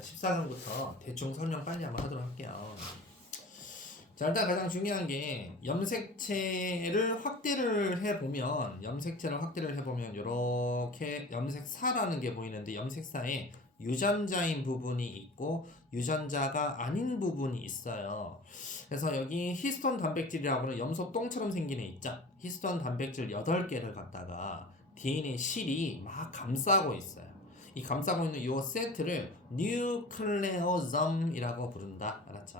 14강부터 대충 설명 빨리 한번 하도록 할게요. 자, 일단 가장 중요한 게 염색체를 확대를 해보면 이렇게 염색사라는 게 보이는데 염색사에 유전자인 부분이 있고 유전자가 아닌 부분이 있어요. 그래서 여기 히스톤 단백질이라고 하는 염소 똥처럼 생긴 애 있죠. 히스톤 단백질 8개를 갖다가 DNA 실이 막 감싸고 있어요. 이 감싸고 있는 이 세트를 뉴클레오섬이라고 부른다. 알았죠?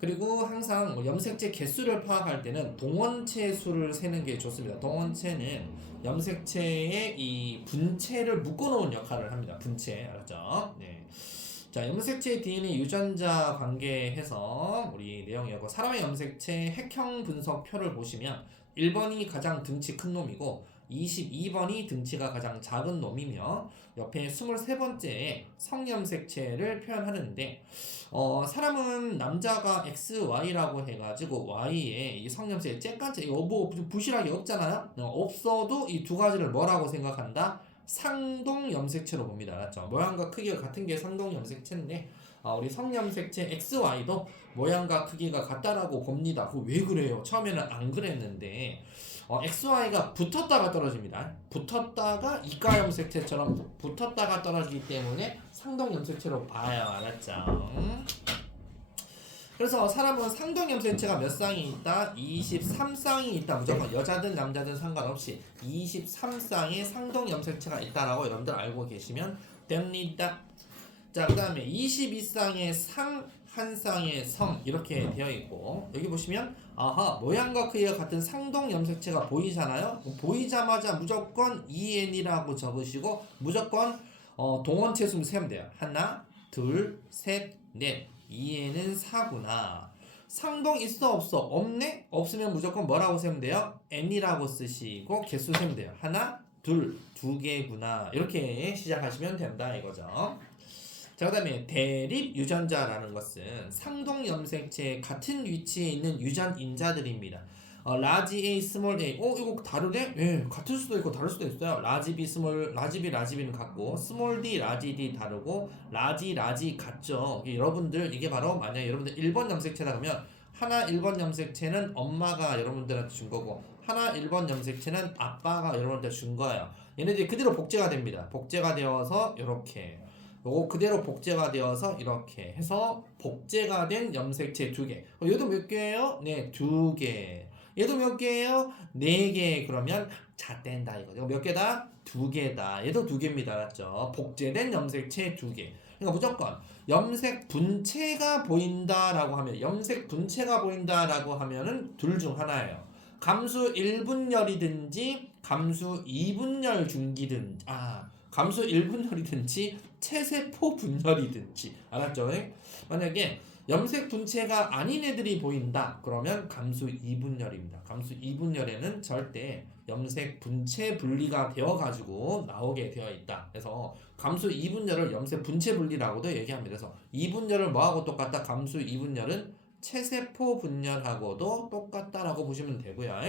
그리고 항상 염색체 개수를 파악할 때는 동원체 수를 세는 게 좋습니다. 동원체는 염색체의 이 분체를 묶어놓은 역할을 합니다. 분체, 알았죠? 네. 자, 염색체 DNA 유전자 관계해서 우리 내용이었고, 사람의 염색체 핵형 분석표를 보시면 1번이 가장 등치 큰 놈이고 22번이 등치가 가장 작은 놈이며 옆에 23번째에 성염색체를 표현하는데 사람은 남자가 XY라고 해가지고 Y에 이 성염색 쬐깐째 이거 뭐 부실하게 없잖아요. 없어도 이 두 가지를 뭐라고 생각한다? 상동 염색체로 봅니다. 알았죠? 모양과 크기가 같은 게 상동 염색체인데 우리 성염색체 XY도 모양과 크기가 같다라고 봅니다. 왜 그래요? 처음에는 안 그랬는데 XY가 붙었다가 떨어집니다. 붙었다가 이가 염색체처럼 붙었다가 떨어지기 때문에 상동 염색체로 봐요. 알았죠? 그래서 사람은 상동 염색체가 몇 쌍이 있다? 23쌍이 있다. 무조건 여자든 남자든 상관없이 23쌍의 상동 염색체가 있다라고 여러분들 알고 계시면 됩니다. 자, 그 다음에 22쌍의 상, 한 쌍의 섬 이렇게 되어 있고 여기 보시면 모양과 크기가 같은 상동 염색체가 보이잖아요. 보이자마자 무조건 EN이라고 적으시고 무조건 동원체 수를 세면 돼요. 하나, 둘, 셋, 넷. EN은 4구나. 상동 있어 없어? 없네? 없으면 무조건 뭐라고 세면 돼요? N이라고 쓰시고 개수 세면 돼요. 하나, 둘, 2개구나. 이렇게 시작하시면 된다 이거죠. 자, 그 다음에 대립 유전자라는 것은 상동 염색체의 같은 위치에 있는 유전인자들입니다. 라지 A, 스몰 A. 이거 다르네? 예, 같을 수도 있고 다를 수도 있어요. 라지 B, 라지 B, 라지는 같고, 스몰 D, 라지 D 다르고, 라지 같죠. 여러분들, 이게 바로 만약에 여러분들 1번 염색체다 그러면, 하나 1번 염색체는 엄마가 여러분들한테 준 거고, 하나 1번 염색체는 아빠가 여러분한테 준 거예요. 얘네들이 그대로 복제가 됩니다. 복제가 되어서, 이렇게. 요거 그대로 복제가 되어서 이렇게 해서 복제가 된 염색체 2개. 얘도 몇 개예요? 네, 2개. 얘도 몇 개예요? 4개. 그러면 잣된다 이거죠. 몇 개다? 2개다. 얘도 2개입니다. 알았죠? 복제된 염색체 2개. 그러니까 무조건 염색 분체가 보인다라고 하면은 둘 중 하나예요. 감수 1분열이든지 감수 2분열 중기든지 감수 1분열이든지 체세포 분열이든지 알았죠? 만약에 염색 분체가 아닌 애들이 보인다 그러면 감수 2분열입니다. 감수 2분열에는 절대 염색 분체 분리가 되어 가지고 나오게 되어 있다. 그래서 감수 2분열을 염색 분체 분리라고도 얘기합니다. 그래서 2분열을 뭐하고 똑같다? 감수 2분열은 체세포 분열하고도 똑같다라고 보시면 되고요.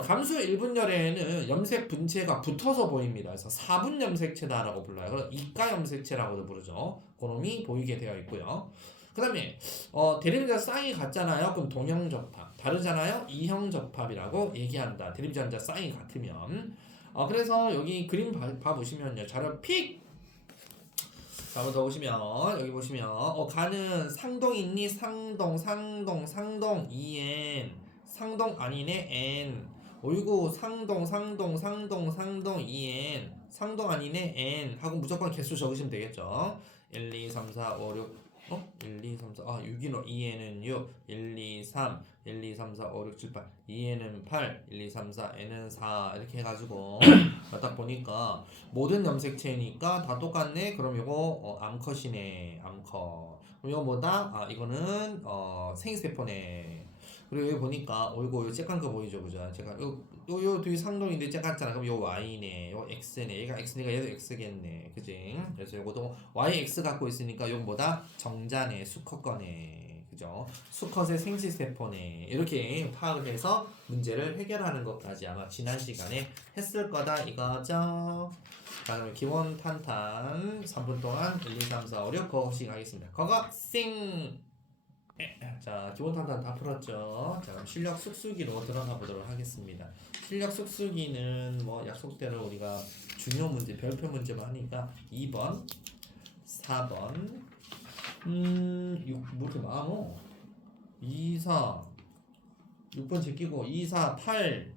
감수 1분열에는 염색 분체가 붙어서 보입니다. 그래서 4분 염색체다라고 불러요. 그래서 이가 염색체라고도 부르죠. 그놈이 보이게 되어 있고요. 그 다음에 대립유전자 쌍이 같잖아요. 그럼 동형접합. 다르잖아요. 이형접합이라고 얘기한다. 대립유전자 쌍이 같으면. 그래서 여기 그림 봐보시면요. 자료 픽! 한번 더 보시면 여기 보시면 가는 상동 있니? 상동 EN 상동 아니네 N 어이구 상동 EN 상동 아니네 N 하고 무조건 개수 적으시면 되겠죠. 1, 2, 3, 4, 5, 6 1, 2, 3, 4 6이노 EN은 6 1, 2, 3 1, 2, 3, 4, 5, 6, 7, 8 EN은 8 1, 2, 3, 4 N은 4 이렇게 해가지고 딱 보니까 모든 염색체니까 다 똑같네. 그럼 이거 암컷이네. 암컷. 그럼 이거 뭐다? 이거는 생세포네. 그리고 여기 보니까 이거 쬐깐 거 보이죠, 그죠? 제가 요 둘이 상동인데 쬐깐잖아. 그럼 요 Y네, 요 X네. 얘가 X니까 얘도 X겠네, 그지? 그래서 요것도 YX 갖고 있으니까 요거 뭐다? 정자네, 수컷 거네, 그죠? 수컷의 생식세포네. 이렇게 파악을 해서 문제를 해결하는 것까지 아마 지난 시간에 했을 거다 이거죠. 다음에 기본 탄탄 3분 동안 1, 2, 3, 4, 5, 6 그거씩 하겠습니다. 그거 싱! 자, 기본 탄탄 다 풀었죠. 자, 그럼 실력 쑥쑥이로 들어가 보도록 하겠습니다. 실력 쑥쑥이는 뭐 약속대로 우리가 중요 문제, 별표 문제만 하니까 2번, 4번, 뭐 이렇게 많어? 2, 4, 6번 제끼고 2, 4, 8,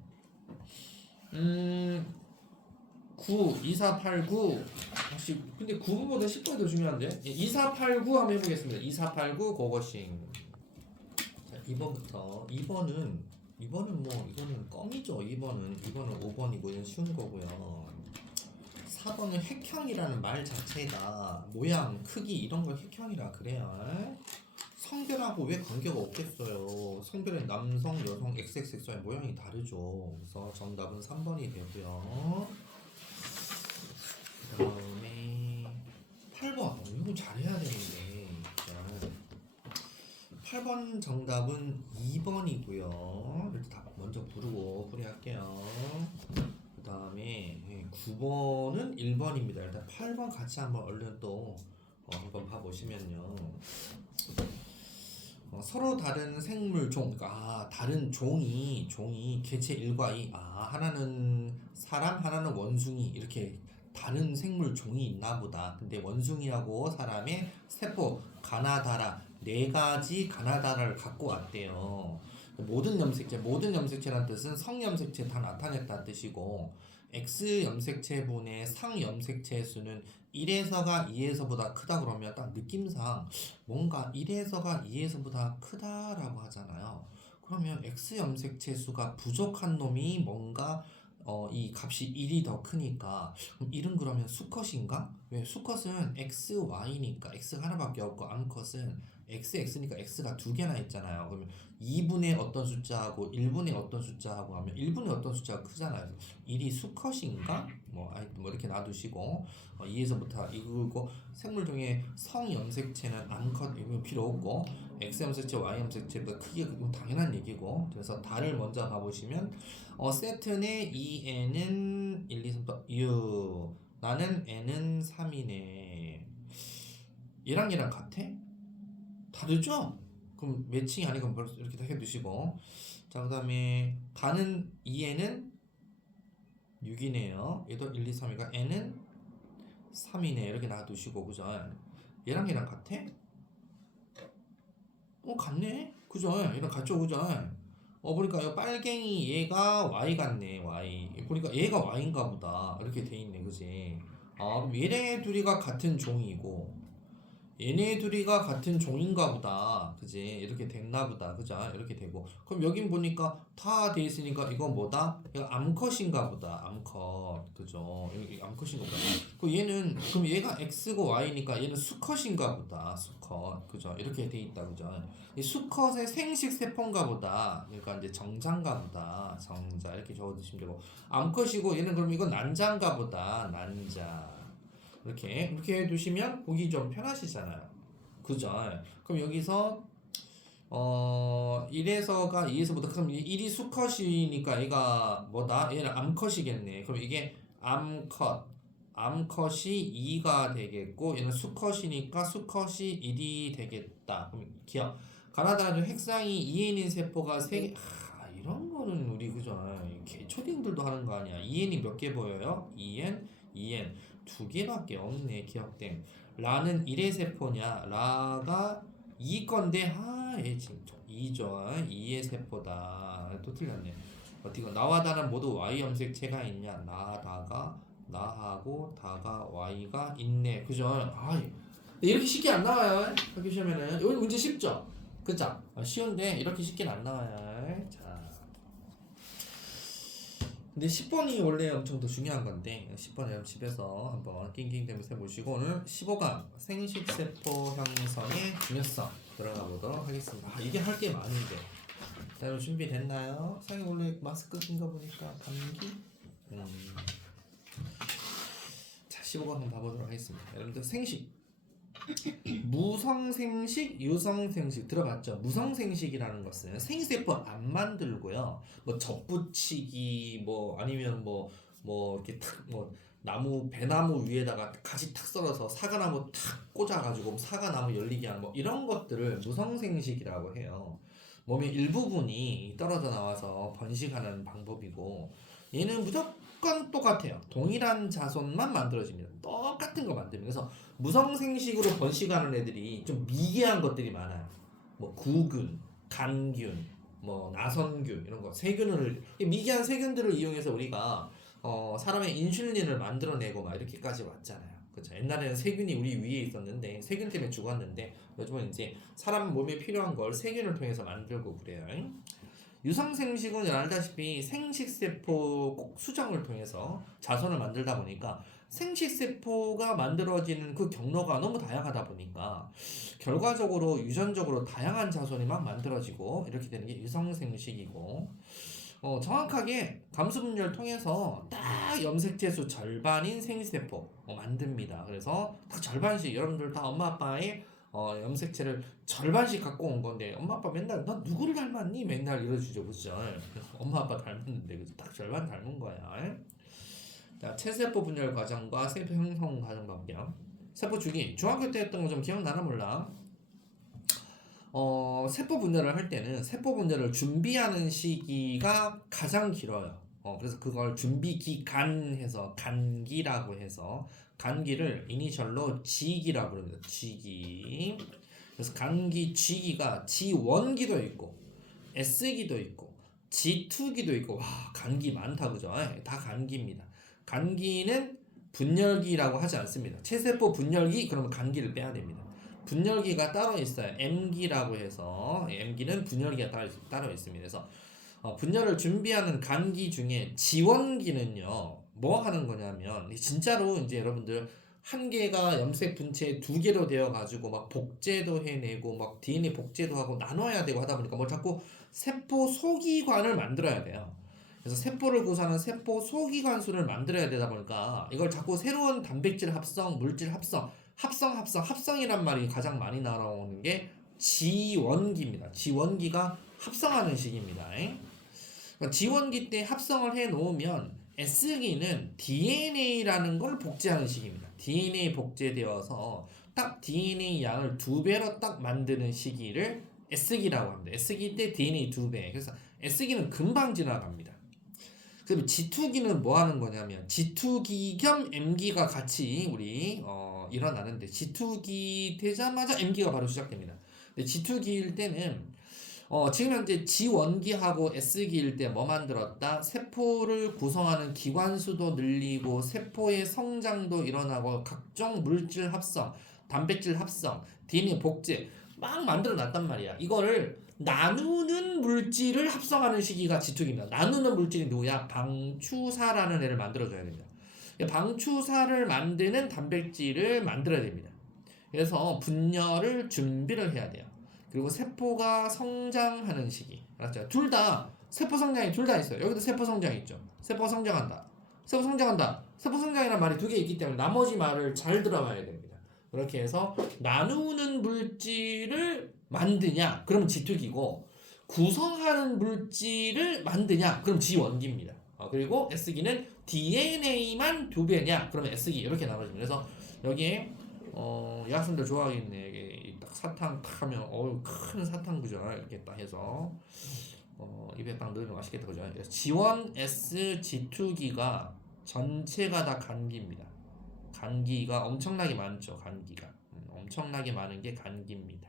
9, 2, 4, 8, 9. 혹시 근데 9번보다 10번이 더 중요한데? 2, 4, 8, 9 한번 해보겠습니다. 2, 4, 8, 9 고고싱. 자, 2번부터 2번은 뭐 이거는 껌이죠. 2번은 5번이고 이건 쉬운 거고요. 4번은 획형이라는 말 자체가 모양, 크기 이런 걸 획형이라 그래요. 성별하고 왜 관계가 없겠어요. 성별은 남성, 여성, XXXY 모양이 다르죠. 그래서 정답은 3번이 되고요. 그 다음에 8번 이거 잘해야 되는데 8번 정답은 2번이고요. 일단 다 먼저 부르고 풀이할게요. 그 다음에 9번은 1번입니다. 일단 8번 같이 한번 얼른 또 한번 봐보시면요. 서로 다른 생물 종, 다른 종이 개체 1과 2, 하나는 사람, 하나는 원숭이 이렇게 다른 생물 종이 있나 보다. 근데 원숭이하고 사람의 세포 가나다라 4가지 가나다라를 갖고 왔대요. 모든 염색체란 뜻은 성염색체 다 나타냈다는 뜻이고 X 염색체분의 상염색체 수는 1에서가 2에서보다 크다 그러면 딱 느낌상 뭔가 1에서가 2에서보다 크다라고 하잖아요. 그러면 X 염색체 수가 부족한 놈이 뭔가 이 값이 1이 더 크니까 그럼 1은 그러면 수컷인가? 왜 수컷은 XY니까 X가 하나밖에 없고 암컷은 XX니까 X가 2개나 있잖아요. 그러면 2분의 어떤 숫자하고 1분의 어떤 숫자하고 하면 1분의 어떤 숫자가 크잖아요. 1이 수컷인가? 뭐 이렇게 놔두시고 2에서부터 이거 생물 중에 성염색체는 암컷 이거 필요 없고 X염색체, Y염색체보다 크기가 당연한 얘기고 그래서 다를 먼저 봐보시면 세트내 2n은 1, 2, 3, 6 나는 n은 3이네 얘랑 같아? 다르죠? 그럼 매칭이 아니고 이렇게 다 해두시고 자 그 다음에 다는 2n은 6이네요 얘도 1, 2, 3이니까 n은 3이네 이렇게 놔두시고 그죠? 얘랑 같아? 같네? 그죠? 얘랑 같죠 그죠? 보니까 이 빨갱이 얘가 Y 같네 Y 보니까 얘가 Y인가 보다 이렇게 돼 있네 그지? 그럼 얘네 둘이가 같은 종이고 얘네 둘이가 같은 종인가 보다 그지? 이렇게 됐나 보다 그죠? 이렇게 되고 그럼 여긴 보니까 다 돼 있으니까 이건 뭐다? 이거 암컷인가 보다 암컷 그죠? 여기 암컷인가 보다 그럼 얘가 X고 Y니까 얘는 수컷인가 보다 수컷 그죠? 이렇게 돼 있다 그죠? 이 수컷의 생식 세포인가 보다 그러니까 이제 정자인가 보다 정자 이렇게 적어두시면 되고 암컷이고 얘는 그럼 이건 난자인가 보다 난자 이렇게 해두시면 보기 좀 편하시잖아요. 그죠? 그럼 여기서 1에서가 2에서보다 그럼 1이 수컷이니까 얘가 뭐다? 얘는 암컷이겠네. 그럼 이게 암컷이 2가 되겠고 얘는 수컷이니까 수컷이 1이 되겠다. 그럼 기억. 가나다라는 핵상이 2n인 세포가 3개. 이런 거는 우리 그죠? 초딩들도 하는 거 아니야. 2n이 몇 개 보여요? 2n 2개밖에 없네 기억됨 라는 1의 세포냐 라가 2 건데 얘 지금 2죠 2의 세포다 또 틀렸네 어떻게 나와 다는 모두 Y 염색체가 있냐 나하고 다가 Y가 있네 그죠 이렇게 쉽게 안 나와요 학교 시험에는 이건 문제 쉽죠 그죠 쉬운데 이렇게 쉽게 안 나와요 자 근데 10번이 원래 엄청 더 중요한 건데 10번 여러분 집에서 한번 낑낑대면서 해보시고 오늘 15강 생식세포 형성의 중요성 들어가 보도록 하겠습니다 이게 할 게 많은데 자 여러분 준비됐나요? 상이 원래 마스크 낀 거 보니까 감기? 자 15강 한번 봐보도록 하겠습니다 여러분들 생식 무성생식, 유성생식 들어봤죠? 무성생식이라는 것은 생세포 안 만들고요. 뭐 접붙이기 뭐 아니면 뭐 이렇게 탁뭐 나무 배나무 위에다가 가지 탁 썰어서 사과나무 탁 꽂아가지고 사과나무 열리게 하는 뭐 이런 것들을 무성생식이라고 해요. 몸의 일부분이 떨어져 나와서 번식하는 방법이고 얘는 무조건 똑같아요. 동일한 자손만 만들어집니다. 똑같은 거 만듭니다. 그래서 무성생식으로 번식하는 애들이 좀 미개한 것들이 많아요. 뭐 구균, 간균, 뭐 나선균 이런 거 세균을 미개한 세균들을 이용해서 우리가 사람의 인슐린을 만들어내고 막 이렇게까지 왔잖아요. 그렇죠. 옛날에는 세균이 우리 위에 있었는데 세균 때문에 죽었는데 요즘은 이제 사람 몸에 필요한 걸 세균을 통해서 만들고 그래요. 유성생식은 알다시피 생식세포 꼭 수정을 통해서 자손을 만들다 보니까 생식세포가 만들어지는 그 경로가 너무 다양하다 보니까 결과적으로 유전적으로 다양한 자손이 막 만들어지고 이렇게 되는 게 유성생식이고 정확하게 감수분열을 통해서 딱 염색체 수 절반인 생식세포 만듭니다. 그래서 딱 절반씩 여러분들 다 엄마 아빠의 염색체를 절반씩 갖고 온 건데 엄마 아빠 맨날 너 누구를 닮았니? 맨날 이러주죠. 그죠? 엄마 아빠 닮았는데 딱 절반 닮은 거야. 자, 체세포 분열 과정과 세포 형성 과정 방법. 세포 주기. 중학교 때 했던 거 좀 기억나나 몰라. 세포 분열을 할 때는 세포 분열을 준비하는 시기가 가장 길어요. 그래서 그걸 준비 기간해서 간기라고 해서 간기를 이니셜로 G기라고 부릅니다. G기. 그래서 간기 G기가 G1기도 있고 S기도 있고 G2기도 있고 와 간기 많다 그죠? 다 간기입니다. 간기는 분열기라고 하지 않습니다. 체세포 분열기 그러면 간기를 빼야 됩니다. 분열기가 따로 있어요. M기라고 해서 M기는 분열기가 따로 있습니다. 그래서 분열을 준비하는 간기 중에 지원기는요 뭐 하는 거냐면 진짜로 이제 여러분들 한 개가 염색 분체 두 개로 되어 가지고 막 복제도 해내고 막 DNA 복제도 하고 나눠야 되고 하다 보니까 뭐 자꾸 세포 소기관을 만들어야 돼요. 그래서 세포를 구성하는 세포 소기관수를 만들어야 되다 보니까 이걸 자꾸 새로운 단백질 합성, 물질 합성이란 말이 가장 많이 나오는 게 지원기입니다. 지원기가 합성하는 시기입니다. 그러니까 지원기 때 합성을 해 놓으면 S기는 DNA라는 걸 복제하는 시기입니다. DNA 복제되어서 딱 DNA 양을 2배로 딱 만드는 시기를 S기라고 합니다. S기 때 DNA 2배. 그래서 S기는 금방 지나갑니다. 그럼 G2기는 뭐 하는 거냐면 G2기 겸 M기가 같이 우리 일어나는데 G2기 되자마자 M기가 바로 시작됩니다. 근데 G2기일 때는 지금 현재 G1기하고 S기일 때 뭐 만들었다? 세포를 구성하는 기관수도 늘리고 세포의 성장도 일어나고 각종 물질 합성, 단백질 합성, DNA 복제 막 만들어 놨단 말이야. 이거를 나누는 물질을 합성하는 시기가 G2기입니다. 나누는 물질이 누구야? 방추사라는 애를 만들어줘야 됩니다. 방추사를 만드는 단백질을 만들어야 됩니다. 그래서 분열을 준비를 해야 돼요. 그리고 세포가 성장하는 시기. 알았죠? 둘 다 세포 성장이 둘 다 있어요. 여기도 세포 성장이 있죠. 세포 성장한다. 세포 성장한다. 세포 성장이라는 말이 두 개 있기 때문에 나머지 말을 잘 들어봐야 됩니다. 그렇게 해서 나누는 물질을 만드냐? 그러면 G2기고 구성하는 물질을 만드냐? 그럼 G1기입니다. 그리고 S기는 DNA만 2배냐? 그러면 S기 이렇게 나눠집니다. 그래서 여기에 여학생들 좋아하겠네. 이게 딱 사탕 탁 하면 큰 사탕 그죠? 이렇게 딱 해서 입에 딱 넣으면 맛있겠다 그죠? 그래서 G1, S, G2기가 전체가 다 간기입니다. 간기가 엄청나게 많죠. 간기가 엄청나게 많은 게 간기입니다.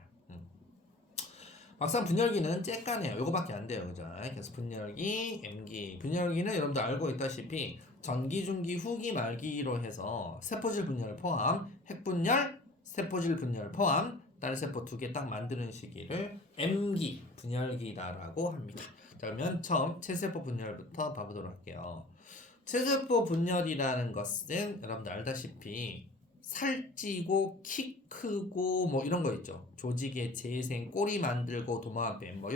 막상 분열기는 쬐까네요. 요거밖에 안 돼요. 그죠? 그래서 분열기, M기. 분열기는 여러분들 알고 있다시피 전기, 중기, 후기, 말기로 해서 세포질 분열 포함, 핵분열, 세포질 분열 포함, 딸세포 2개 딱 만드는 시기를 M기, 분열기다라고 합니다. 자, 그러면 처음 체세포 분열부터 봐보도록 할게요. 체세포 분열이라는 것은 여러분들 알다시피 살찌고 키 크고 뭐 이런 거 있죠. 조직의 재생, 꼬리 만들고 도마뱀 뭐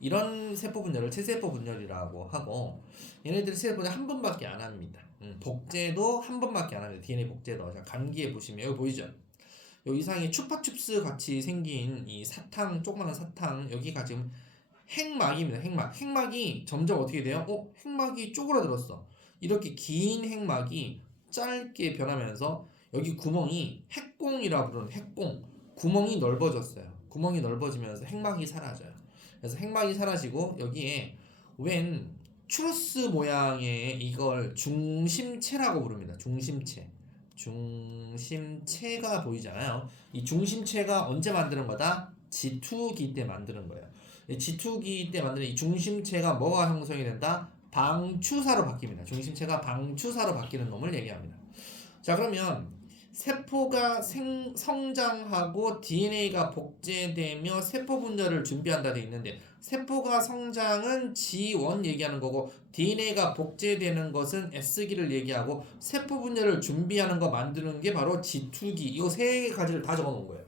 이런 세포 분열을 체세포 분열이라고 하고 얘네들이 체세포 분열 한 번밖에 안 합니다. 복제도 한 번밖에 안 합니다. DNA 복제도. 자, 간기에 보시면 여기 보이죠? 요 이상의 추파춥스 같이 생긴 이 사탕, 조그마한 사탕, 여기가 지금 핵막입니다. 핵막이 점점 어떻게 돼요? 핵막이 쪼그라들었어. 이렇게 긴 핵막이 짧게 변하면서 여기 구멍이 핵공이라 부르는 핵공, 구멍이 넓어졌어요. 구멍이 넓어지면서 핵막이 사라져요. 그래서 핵막이 사라지고 여기에 웬 추러스 모양의 이걸 중심체라고 부릅니다. 중심체가 보이잖아요. 이 중심체가 언제 만드는 거다? G2기 때 만드는 거예요. G2기 때 만드는 이 중심체가 뭐가 형성이 된다? 방추사로 바뀝니다. 중심체가 방추사로 바뀌는 놈을 얘기합니다. 자, 그러면 세포가 성장하고 DNA가 복제되며 세포 분열을 준비한다 돼 있는데, 세포가 성장은 G1 얘기하는 거고 DNA가 복제되는 것은 S기를 얘기하고 세포 분열을 준비하는 거 만드는 게 바로 G2기. 이거 세 가지를 다 적어 놓은 거예요.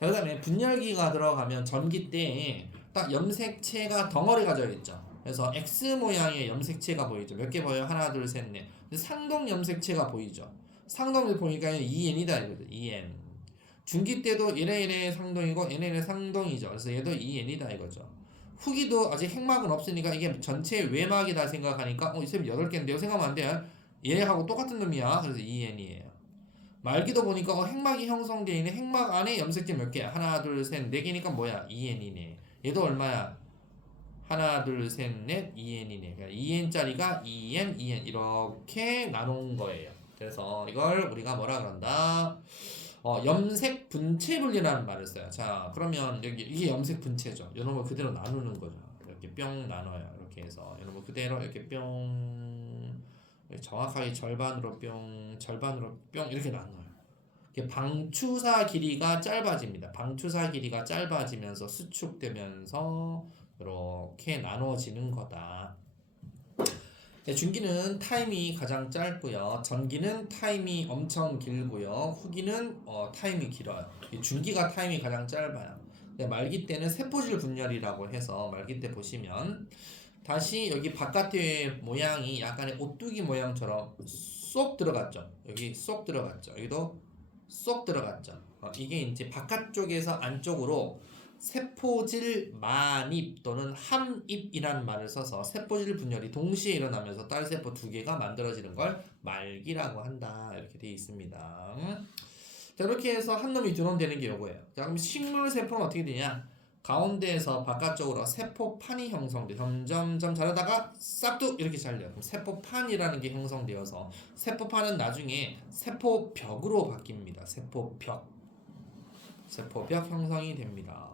자, 그다음에 분열기가 들어가면 전기 때 딱 염색체가 덩어리가 져 있죠. 그래서 X 모양의 염색체가 보이죠. 몇 개 보여요? 하나, 둘, 셋, 넷. 상동 염색체가 보이죠. 상동을 보니까 2N이다 이거죠. 2N. 중기 때도 얘네 상동이고 얘네 상동이죠. 그래서 얘도 2N이다 이거죠. 후기도 아직 핵막은 없으니까 이게 전체 외막이다 생각하니까 이 셈 8개인데요. 생각하면 안 돼요. 얘하고 똑같은 놈이야. 그래서 2N이에요. 말기도 보니까 핵막이 형성되어 있는 핵막 안에 염색체 몇 개야? 하나, 둘, 셋, 4개니까 뭐야? 2N이네. 얘도 얼마야? 하나, 둘, 셋, 넷, 2N이네. 그러니까 2N짜리가 2N, 2N 이렇게 나눈 거예요. 그래서 이걸 우리가 뭐라 그런다? 염색 분체 분리라는 말을 써요. 자, 그러면 여기 이게 염색 분체죠. 이런 걸 그대로 나누는 거죠. 이렇게 뿅 나눠요. 이렇게 해서 이런 거 그대로 이렇게 뿅 정확하게 절반으로 뿅 이렇게 나눠요. 방추사 길이가 짧아집니다. 방추사 길이가 짧아지면서 수축되면서 이렇게 나눠지는 거다. 중기는 타임이 가장 짧고요. 전기는 타임이 엄청 길고요. 후기는 타임이 길어요. 중기가 타임이 가장 짧아요. 말기 때는 세포질 분열이라고 해서 말기 때 보시면 다시 여기 바깥의 모양이 약간의 오뚜기 모양처럼 쏙 들어갔죠. 여기 쏙 들어갔죠. 여기도 쏙 들어갔죠. 이게 이제 바깥쪽에서 안쪽으로 세포질 만입 또는 함입이라는 말을 써서 세포질 분열이 동시에 일어나면서 딸세포 2개가 만들어지는 걸 말기라고 한다. 이렇게 되어 있습니다. 자, 이렇게 해서 한 놈이 2놈 되는 게 요거예요. 자, 그럼 식물 세포는 어떻게 되냐? 가운데에서 바깥쪽으로 세포판이 형성돼. 점점 자라다가 싹둑 이렇게 잘려요. 그럼 세포판이라는 게 형성되어서 세포판은 나중에 세포벽으로 바뀝니다. 세포벽 형성이 됩니다.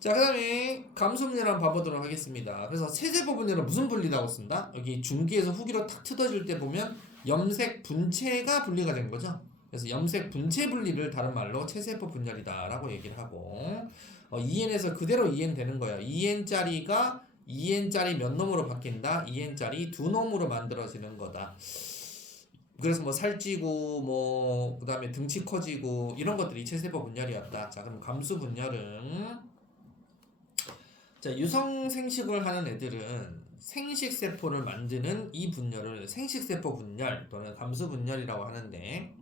자, 그 다음에 감소분열 한번 봐보도록 하겠습니다. 그래서 체세포 분열은 무슨 분리라고 쓴다? 여기 중기에서 후기로 탁 뜯어질 때 보면 염색 분체가 분리가 된 거죠. 그래서 염색 분체 분리를 다른 말로 체세포 분열이다 라고 얘기를 하고 2N에서 그대로 2N 되는 거예요. 2N짜리가 2N짜리 몇 놈으로 바뀐다? 2N짜리 2놈으로 만들어지는 거다. 그래서 뭐 살찌고 뭐 그 다음에 등치 커지고 이런 것들이 체세포 분열이었다. 자, 그럼 감수 분열은 자, 유성 생식을 하는 애들은 생식세포를 만드는 이 분열을 생식세포 분열 또는 감수 분열이라고 하는데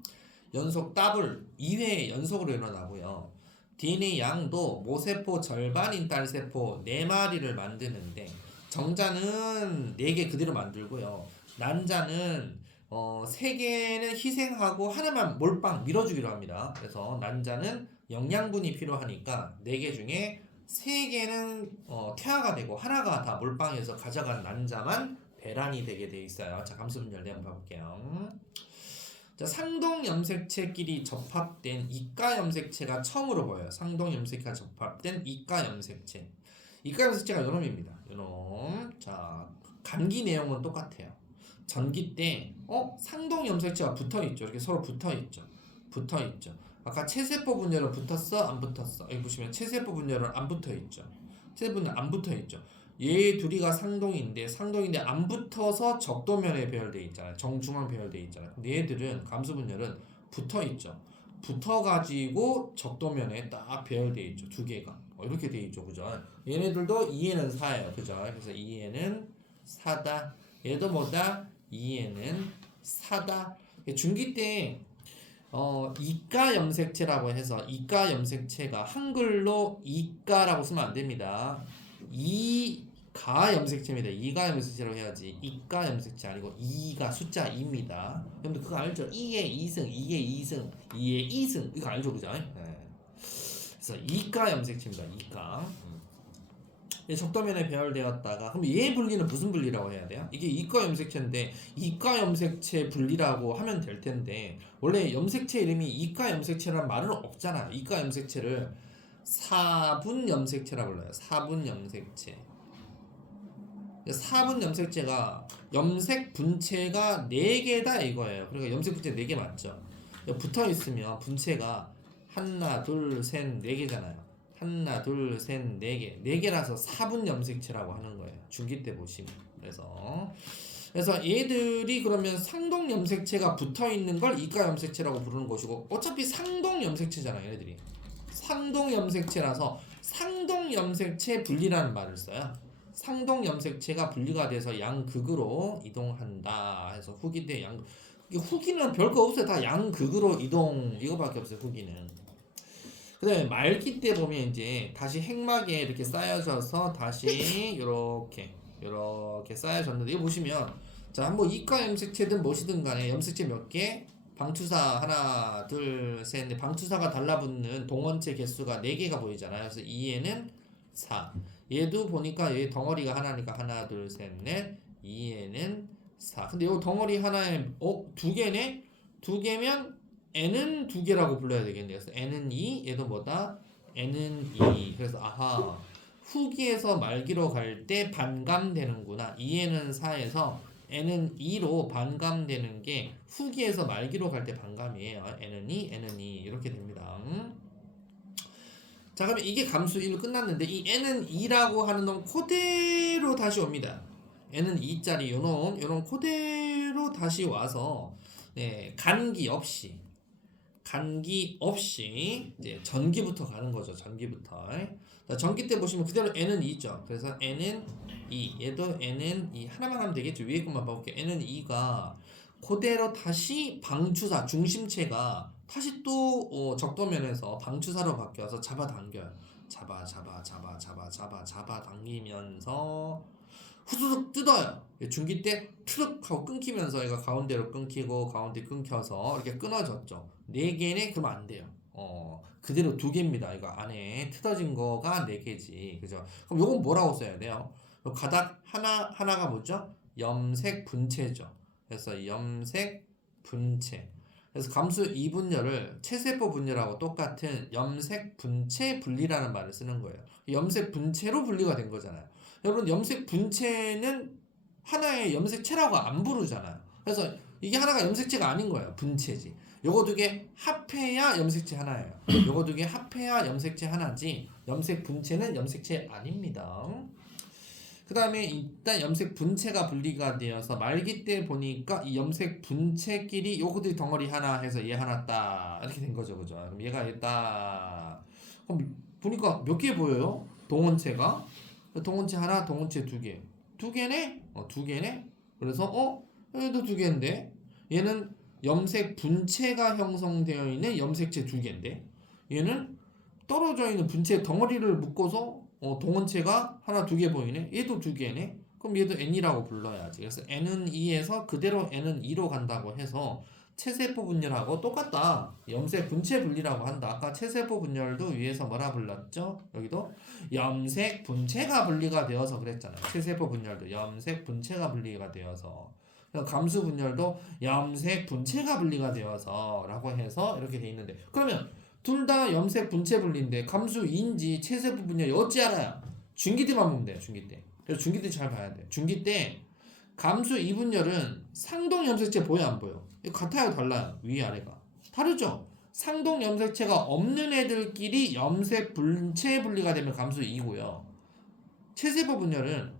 연속 더블 2회 연속으로 일어나고요. DNA 양도 모세포 절반인 딸세포 4마리를 만드는데 정자는 4개 그대로 만들고요. 난자는 3개는 희생하고 하나만 몰빵 밀어주기로 합니다. 그래서 난자는 영양분이 필요하니까 4개 중에 3개는 퇴화가 되고 하나가 다 몰빵해서 가져간 난자만 배란이 되게 돼 있어요. 자, 감수분열 한번 봐볼게요. 자, 상동 염색체끼리 접합된 이가 염색체가 처음으로 보여요. 상동 염색체가 접합된 이가 염색체. 이가 염색체가 요놈입니다. 요놈. 자, 감기 내용은 똑같아요. 전기 때 상동 염색체가 붙어 있죠. 이렇게 서로 붙어 있죠. 아까 체세포 분열은 붙었어? 안 붙었어? 여기 보시면 체세포 분열은 안 붙어 있죠. 체세포 분열은 안 붙어 있죠. 얘 둘이가 상동인데 안 붙어서 적도면에 배열돼 있잖아요. 정중앙 배열돼 있잖아요. 근데 얘들은 감수 분열은 붙어 있죠. 붙어가지고 적도면에 딱 배열돼 있죠. 2개가 이렇게 돼 있죠, 그죠? 얘네들도 2N은 4예요, 그죠? 그래서 2N은 4다. 얘도 뭐다? 2N은 4다. 중기 때 이가 염색체라고 해서 이가 염색체가 한글로 이가라고 쓰면 안 됩니다. 이가 염색체입니다. 이가 염색체라고 해야지. 이가 염색체 아니고 이가 숫자 2입니다. 여러분들 그거 알죠? 2의 2승, 2의 2승, 2의 2승 이거 알죠, 그죠? 네. 그래서 이가 염색체입니다. 이가. 적도면에 배열되었다가 그럼 얘 분리는 무슨 분리라고 해야 돼요? 이게 이가 염색체인데 이가 염색체 분리라고 하면 될 텐데 원래 염색체 이름이 이가 염색체란 말은 없잖아요. 이가 염색체를 사분 염색체라고 불러요. 사분 염색체. 사분 염색체가 염색 분체가 4개다 이거예요. 그러니까 염색 분체 4개 맞죠? 붙어 있으면 분체가 하나, 둘, 셋, 4개잖아요. 하나, 둘, 셋, 4개. 4개라서 사분 염색체라고 하는 거예요. 중기 때 보시면. 그래서 얘들이 그러면 상동 염색체가 붙어 있는 걸 이가 염색체라고 부르는 것이고 어차피 상동 염색체잖아요, 얘네들이. 상동 염색체라서 상동 염색체 분리라는 말을 써요. 상동 염색체가 분리가 돼서 양극으로 이동한다. 해서 후기 때 양 후기는 별거 없어요. 다 양극으로 이동 이거밖에 없어요. 후기는. 그다음에 말기 때 보면 이제 다시 핵막에 이렇게 쌓여져서 다시 이렇게 쌓여졌는데 이거 보시면 자 뭐 이가 염색체든 무엇이든 간에 염색체 몇 개? 방투사 하나 둘셋 방투사가 달라붙는 동원체 개수가 4개가 보이잖아요. 그래서 2에는 4 얘도 보니까 얘 덩어리가 하나니까 하나 둘셋넷 2에는 4 근데 요 덩어리 하나에 2개네? 2개면 n은 2개라고 불러야 되겠네요. 그래서 n은 2, 얘도 뭐다? n은 2. 그래서 아하 후기에서 말기로 갈 때 반감되는구나. 2에는 4에서 n은 2로 반감되는 게 후기에서 말기로 갈 때 반감이에요. n은 2, n은 2 이렇게 됩니다. 자 그러면 이게 감수 1로 끝났는데 이 n은 2라고 하는 놈 그대로 다시 옵니다. n은 2짜리 요놈 그대로 다시 와서 네, 간기 없이 이제 전기부터 가는 거죠. 전기부터. 전기 때 보시면 그대로 n은 2죠. 그래서 n은 2. 얘도 n은 2. 하나만 하면 되겠죠. 위에 것만 봐볼게요. n은 2가 그대로 다시 방추사 중심체가 다시 또 적도면에서 방추사로 바뀌어서 잡아당겨요. 잡아당기면서 후두둑 뜯어요. 중기 때 트륵 하고 끊기면서 얘가 가운데로 끊기고 가운데 끊겨서 이렇게 끊어졌죠. 4개네 그러면 안 돼요. 그대로 2개입니다. 이거 안에 뜯어진 거가 4개지. 그죠? 그럼 요건 뭐라고 써야 돼요? 가닥 하나가 뭐죠? 염색 분체죠. 그래서 염색 분체. 그래서 감수 2분열을 체세포 분열하고 똑같은 염색 분체 분리라는 말을 쓰는 거예요. 염색 분체로 분리가 된 거잖아요. 여러분 염색 분체는 하나의 염색체라고 안 부르잖아요. 그래서 이게 하나가 염색체가 아닌 거예요. 분체지. 요거 2개 합해야 염색체 하나예요. 요거 2개 합해야 염색체 하나지. 염색 분체는 염색체 아닙니다. 그 다음에 일단 염색 분체가 분리가 되어서 말기 때 보니까 이 염색 분체끼리 요거들 덩어리 하나 해서 얘 하나 딱 이렇게 된 거죠, 그죠? 그럼 얘가 딱 그럼 보니까 몇 개 보여요? 동원체가 동원체 하나, 동원체 2개. 2개네? 2개네? 그래서 얘도 2개인데 얘는 염색 분체가 형성되어 있는 염색체 2개인데 얘는 떨어져 있는 분체 덩어리를 묶어서 동원체가 하나 2개 보이네. 얘도 2개네. 그럼 얘도 n이라고 불러야지. 그래서 n은 2에서 그대로 n은 2로 간다고 해서 체세포 분열하고 똑같다. 염색 분체 분리라고 한다. 아까 체세포 분열도 위에서 뭐라 불렀죠? 여기도 염색 분체가 분리가 되어서 그랬잖아요. 체세포 분열도 염색 분체가 분리가 되어서 감수 분열도 염색 분체가 분리가 되어서 라고 해서 이렇게 돼 있는데 그러면 둘 다 염색 분체 분리인데 감수인지 체세포 분열이 어찌 알아요? 중기 때만 보면 돼요. 중기 때. 그래서 중기 때 잘 봐야 돼요. 중기 때 감수 2분열은 상동 염색체 보여 안 보여? 같아요 달라요? 위 아래가 다르죠? 상동 염색체가 없는 애들끼리 염색 분체 분리가 되면 감수 2고요. 체세포 분열은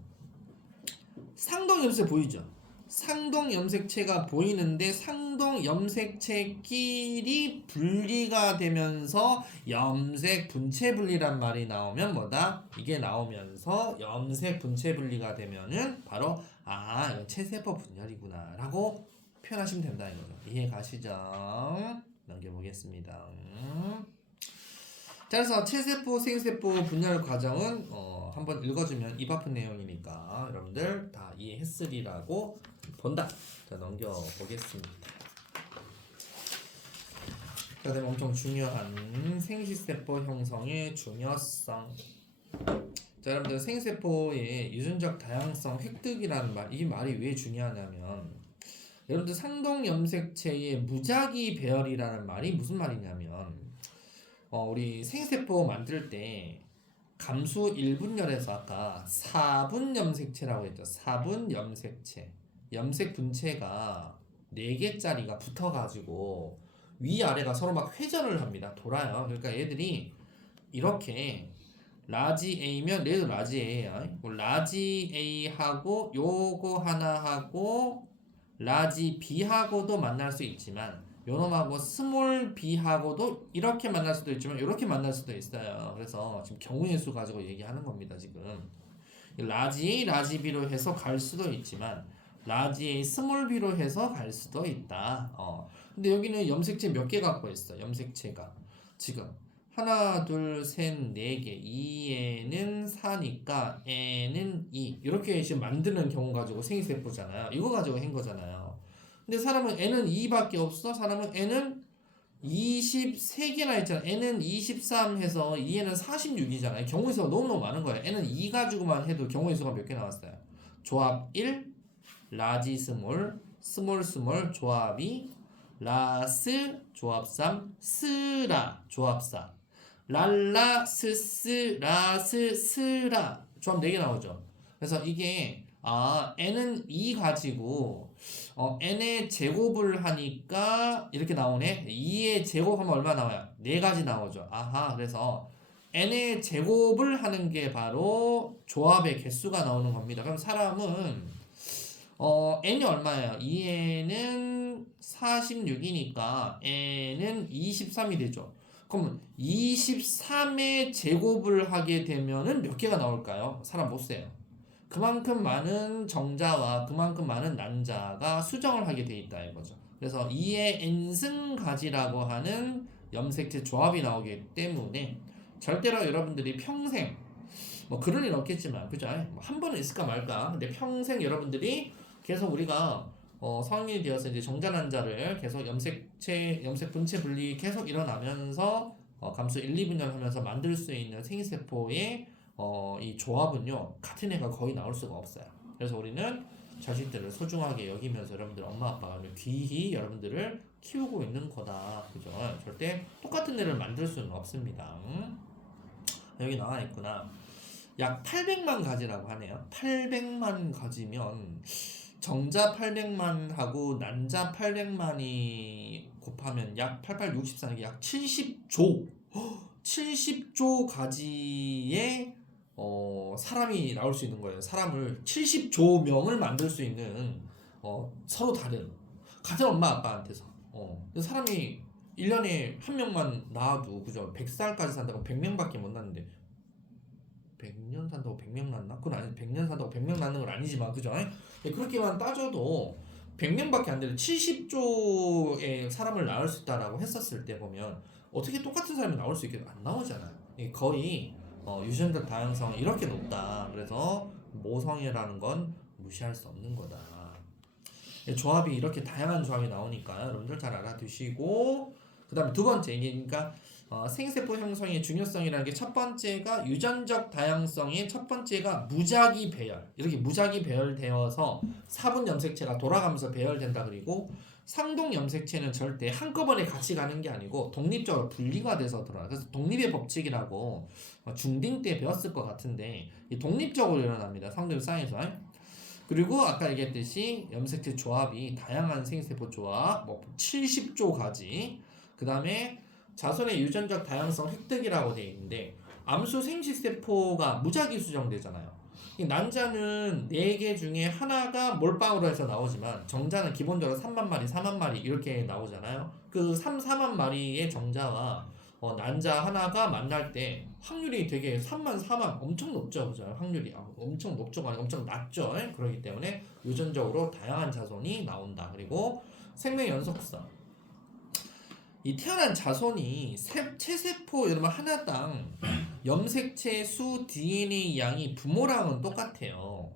상동 염색체 보이죠? 상동 염색체가 보이는데 상동 염색체끼리 분리가 되면서 염색 분체 분리란 말이 나오면 뭐다? 이게 나오면서 염색 분체 분리가 되면은 바로 이건 체세포 분열이구나 라고 표현하시면 된다 이거죠. 이해 가시죠? 넘겨보겠습니다. 자, 그래서 체세포, 생세포 분열 과정은 한번 읽어주면 입 아픈 내용이니까 여러분들 다 이해했으리라고 본다. 자, 넘겨보겠습니다. 자, 그다음에 엄청 중요한 생식세포 형성의 중요성. 자, 여러분들 생세포의 유전적 다양성 획득이라는 말, 이 말이 왜 중요하냐면 여러분들 상동 염색체의 무작위 배열이라는 말이 무슨 말이냐면 우리 생세포 만들 때 감수 1분열에서 아까 4분 염색체라고 했죠. 4분 염색체. 염색 분체가 4개짜리가 붙어가지고 위아래가 서로 막 회전을 합니다. 돌아요. 그러니까 얘들이 이렇게 라지 A면 얘도 라지 A야. 라지 A하고 요거 하나하고 라지 B하고도 만날 수 있지만 요놈하고 스몰 b하고도 이렇게 만날 수도 있지만 이렇게 만날 수도 있어요. 그래서 지금 경우의 수 가지고 얘기하는 겁니다. 지금 라지 A, 라지 B로 해서 갈 수도 있지만 라지 A, 스몰 B로 해서 갈 수도 있다. 근데 여기는 염색체 몇 개 갖고 있어. 염색체가 지금 하나, 둘, 셋, 네 개. 2에는 4니까 n은 2 이렇게 지금 만드는 경우 가지고 생세포잖아요. 이거 가지고 한 거잖아요. 근데 사람은 n은 2밖에 없어. 사람은 n은 23개나 있잖아. n은 23 해서 2에는 46이잖아요. 경우의 수가 너무너무 많은 거예요. n은 2 가지고만 해도 경우의 수가 몇 개 나왔어요. 조합 1, 라지 스몰, 스몰 스몰 조합 2, 라스 조합 3, 스라 조합 4, 랄라 스스 라스 스라 조합 4개 나오죠. 그래서 이게 n은 2 가지고 n의 제곱을 하니까 이렇게 나오네. 2의 제곱하면 얼마 나와요? 4가지 나오죠. 아하, 그래서 n의 제곱을 하는 게 바로 조합의 개수가 나오는 겁니다. 그럼 사람은 n이 얼마예요? 2에는 46이니까 n은 23이 되죠. 그럼 23의 제곱을 하게 되면은 몇 개가 나올까요? 사람 못 세요. 그만큼 많은 정자와 그만큼 많은 난자가 수정을 하게 돼 있다 이거죠. 그래서 2의 n승 가지라고 하는 염색체 조합이 나오기 때문에 절대로 여러분들이 평생 뭐 그럴 일 없겠지만 그죠? 한 번은 있을까 말까. 근데 평생 여러분들이 계속 우리가 성인이 되어서 이제 정자 난자를 계속 염색 분체 분리 계속 일어나면서 감수 1, 2분열 하면서 만들 수 있는 생세포의 이 조합은요 같은 애가 거의 나올 수가 없어요. 그래서 우리는 자식들을 소중하게 여기면서 여러분들 엄마 아빠가 귀히 여러분들을 키우고 있는 거다. 그죠? 절대 똑같은 애를 만들 수는 없습니다. 여기 나와 있구나. 약 800만 가지라고 하네요. 800만 가지면 정자 800만 하고 난자 800만이 곱하면 약 8864, 약 70조 70조 가지의 사람이 나올 수 있는 거예요. 사람을 70조 명을 만들 수 있는 서로 다른 같은 엄마 아빠한테서 사람이 1년에 한 명만 낳아도 그죠? 100살까지 산다고 100명밖에 못 낳는데 100년 산다고 100명 낳나? 그건 아니 100년 산다고 100명 낳는 건 아니지만 그죠? 그렇게만 따져도 100명밖에 안 되는 70조의 사람을 낳을 수 있다라고 했었을 때 보면 어떻게 똑같은 사람이 나올 수 있겠어요? 안 나오잖아요. 거의 유전적 다양성이 이렇게 높다. 그래서 모성애라는 건 무시할 수 없는 거다. 조합이 이렇게 다양한 조합이 나오니까 여러분들 잘 알아두시고 그 다음에 두 번째 그러니까 생세포 형성의 중요성이라는 게 첫 번째가 유전적 다양성의 첫 번째가 무작위 배열 이렇게 무작위 배열되어서 사분 염색체가 돌아가면서 배열된다. 그리고 상동 염색체는 절대 한꺼번에 같이 가는 게 아니고 독립적으로 분리가 돼서 돌아가. 그래서 독립의 법칙이라고 중딩 때 배웠을 것 같은데 독립적으로 일어납니다. 상동 사이에서. 그리고 아까 얘기했듯이 염색체 조합이 다양한 생세포 조합 70조 가지 그 다음에 자손의 유전적 다양성 획득이라고 되어 있는데 암수 생식세포가 무작위 수정되잖아요. 난자는 4개 중에 하나가 몰빵으로 해서 나오지만 정자는 기본적으로 3만 마리, 4만 마리 이렇게 나오잖아요. 그 4만 마리의 정자와 난자 하나가 만날 때 확률이 되게 3만, 4만 엄청 높죠. 그죠? 확률이 엄청 높죠. 엄청 낮죠. 그렇기 때문에 유전적으로 다양한 자손이 나온다. 그리고 생명 연속성 이 태어난 자손이 체세포 여러분 하나당 염색체 수 DNA 양이 부모랑은 똑같아요.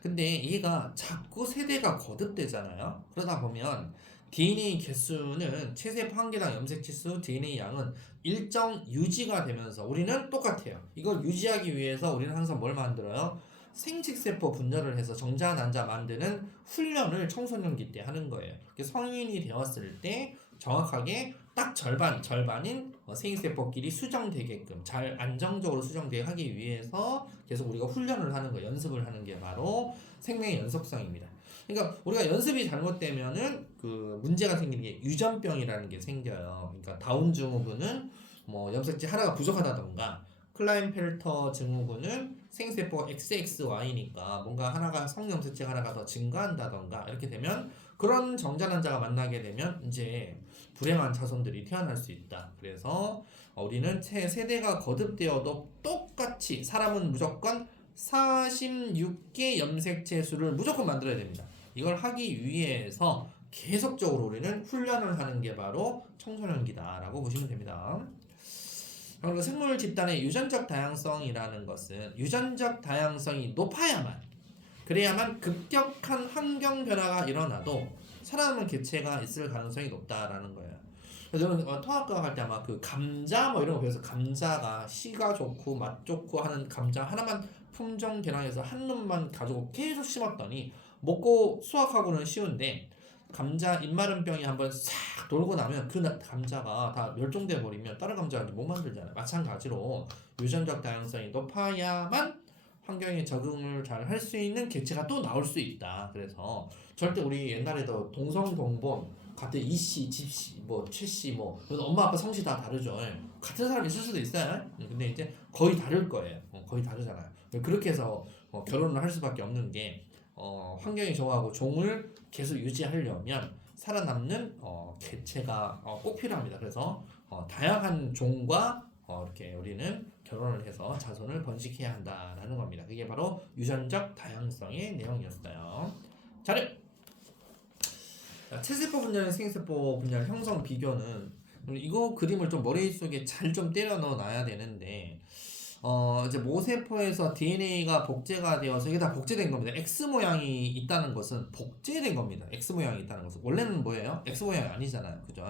근데 얘가 자꾸 세대가 거듭되잖아요. 그러다 보면 DNA 개수는 체세포 한 개당 염색체 수 DNA 양은 일정 유지가 되면서 우리는 똑같아요. 이걸 유지하기 위해서 우리는 항상 뭘 만들어요? 생식세포 분열을 해서 정자 난자 만드는 훈련을 청소년기 때 하는 거예요. 성인이 되었을 때 정확하게 딱 절반인 생식세포끼리 수정되게끔 잘 안정적으로 수정되게 하기 위해서 계속 우리가 훈련을 하는 거, 연습을 하는 게 바로 생명의 연속성입니다. 그러니까 우리가 연습이 잘못되면은 그 문제가 생기는 게 유전병이라는 게 생겨요. 그러니까 다운 증후군은 뭐 염색체 하나가 부족하다던가 클라인펠터 증후군은 생세포 XXY니까 뭔가 하나가 성염색체 하나가 더 증가한다던가 이렇게 되면 그런 정자난자가 만나게 되면 이제 불행한 자손들이 태어날 수 있다. 그래서 우리는 세대가 거듭되어도 똑같이 사람은 무조건 46개 염색체 수를 무조건 만들어야 됩니다. 이걸 하기 위해서 계속적으로 우리는 훈련을 하는 게 바로 청소년기다라고 보시면 됩니다. 그리고 생물 집단의 유전적 다양성이라는 것은 유전적 다양성이 높아야만 그래야만 급격한 환경 변화가 일어나도 살아남은 개체가 있을 가능성이 높다라는 거예요. 그래서 저는 통합과학 할 때 아마 그 감자 뭐 이런 거 배워서 감자가 씨가 좋고 맛 좋고 하는 감자 하나만 품종 개량해서 한 놈만 가지고 계속 심었더니 먹고 수확하고는 쉬운데 감자 입마름병이 한번 싹 돌고 나면 그 감자가 다 멸종돼 버리면 다른 감자가 못 만들잖아요. 마찬가지로 유전적 다양성이 높아야만 환경에 적응을 잘 할 수 있는 개체가 또 나올 수 있다. 그래서 절대 우리 옛날에도 동성동본 같은 이씨, 집씨, 뭐 최씨, 뭐 엄마 아빠 성씨 다 다르죠. 같은 사람이 있을 수도 있어요. 근데 이제 거의 다를 거예요. 거의 다르잖아요. 그렇게 해서 결혼을 할 수밖에 없는 게 환경이 좋아하고 종을 계속 유지하려면 살아남는 개체가 꼭 필요합니다. 그래서 다양한 종과 이렇게 우리는 결혼을 해서 자손을 번식해야 한다라는 겁니다. 그게 바로 유전적 다양성의 내용이었어요. 자료. 체세포 분열, 생세포 분열 형성 비교는 이거 그림을 좀 머릿속에 잘 좀 때려 넣어 놔야 되는데 이제 모세포에서 DNA가 복제가 되어서 이게 다 복제된 겁니다. X 모양이 있다는 것은 복제된 겁니다. X 모양이 있다는 것은 원래는 뭐예요? X 모양이 아니잖아요. 그죠?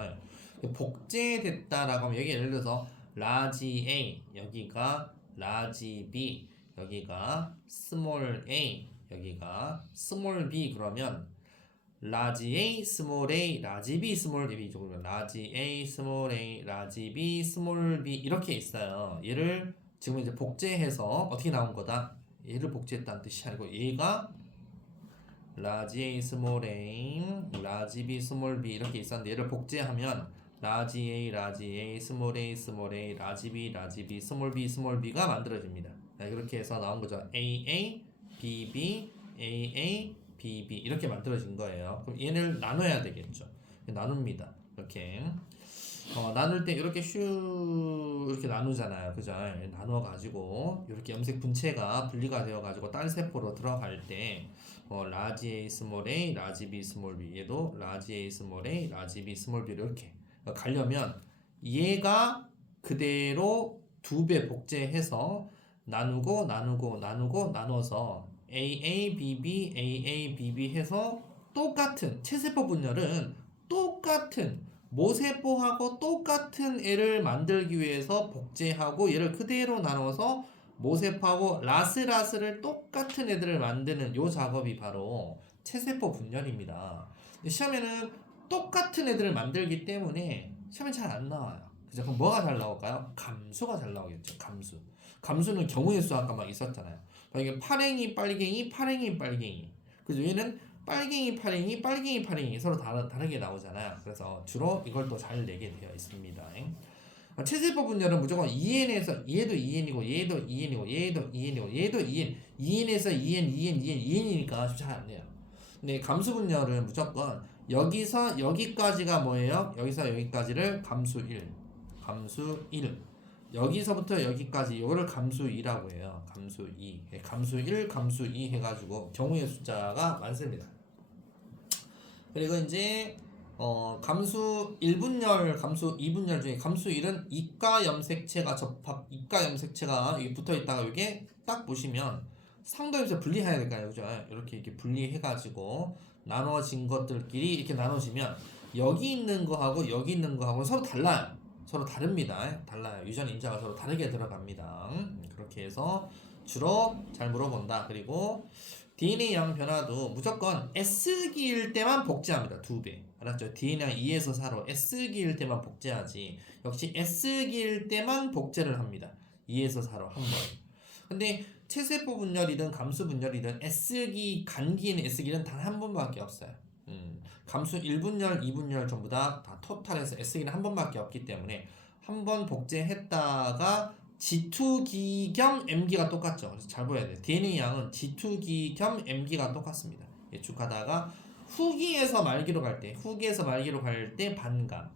복제됐다라고 하면 여기 예를 들어서 라지 A 여기가 라지 B 여기가 스몰 A 여기가 스몰 B 그러면 라지 A, 스몰 A, 라지 B, 스몰 B 이쪽으로 라지 A, 스몰 A, 라지 B, 스몰 B 이렇게 있어요. 얘를 지금 이제 복제해서 어떻게 나온 거다? 얘를 복제했다는 뜻이 아니고 얘가 라지 A, 스몰 A, 라지 B, 스몰 B 이렇게 있었는데 얘를 복제하면 라지 A, 라지 A, 스몰 A, 스몰 A, 라지 B, 라지 B, 스몰 B, 스몰 B가 만들어집니다. 네, 그렇게 해서 나온 거죠. AA, BB, AA, BB 이렇게 만들어진 거예요. 그럼 얘를 나눠야 되겠죠. 나눕니다. 이렇게 나눌 때 이렇게 이렇게 나누잖아요. 그죠? 나눠 가지고 이렇게 염색 분체가 분리가 되어 가지고 딸 세포로 들어갈 때 라지 A 스몰 A, 라지 B 스몰 B 얘도 라지 A 스몰 A, 라지 B 스몰 B 이렇게 가려면 얘가 그대로 2배 복제해서 나누고 나눠서 AABB, AABB 해서 똑같은 체세포 분열은 똑같은 모세포하고 똑같은 애를 만들기 위해서 복제하고 얘를 그대로 나눠서 모세포하고 라스를 똑같은 애들을 만드는 요 작업이 바로 체세포 분열입니다. 시험에는 똑같은 애들을 만들기 때문에 시험에 잘 안 나와요. 그죠? 그럼 뭐가 잘 나올까요? 감수가 잘 나오겠죠. 감수는 경우의 수 아까 막 있었잖아요. 이게 파랭이 빨갱이 그죠? 얘는 빨갱이 파랭이 서로 다르게 나오잖아요. 그래서 주로 이걸 또 잘 내게 되어 있습니다. 체세포 분열은 무조건 2n에서 얘도 2n이고 얘도 2n이고 얘도 2n이고 얘도 2n 2n에서 2n이니까 잘 안 돼요. 근데 감수 분열은 무조건 여기서 여기까지가 뭐예요? 여기서 여기까지를 감수 1 여기서부터 여기까지 이거를 감수 2라고 해요. 감수 2 감수 1, 감수 2 해가지고 경우의 숫자가 많습니다. 그리고 이제 감수 1분열, 감수 2분열 중에 감수 1은 이가 염색체가 이가 염색체가 여기 붙어 있다가 이게 딱 보시면 상도에서 분리해야 될까요? 그죠? 이렇게 분리해가지고 나눠진 것들끼리 이렇게 나눠지면 여기 있는 거하고 여기 있는 거하고 서로 달라요. 서로 다릅니다. 달라요. 유전 인자가 서로 다르게 들어갑니다. 그렇게 해서 주로 잘 물어본다. 그리고 DNA 양 변화도 무조건 S기일 때만 복제합니다. 2배. 알았죠? DNA가 2에서 4로 S기일 때만 복제하지. 역시 S기일 때만 복제를 합니다. 2에서 4로 한 번. 근데 체세포 분열이든 감수 분열이든 S기, 간기인 S기는 단 한 번밖에 없어요. 감수 1분열, 2분열 전부 다 토탈해서 S기는 한 번밖에 없기 때문에 한 번 복제했다가 G2기 겸 M기가 똑같죠. 그래서 잘 보여야 돼요. DNA 양은 G2기 겸 M기가 똑같습니다. 예측하다가 후기에서 말기로 갈 때 반감,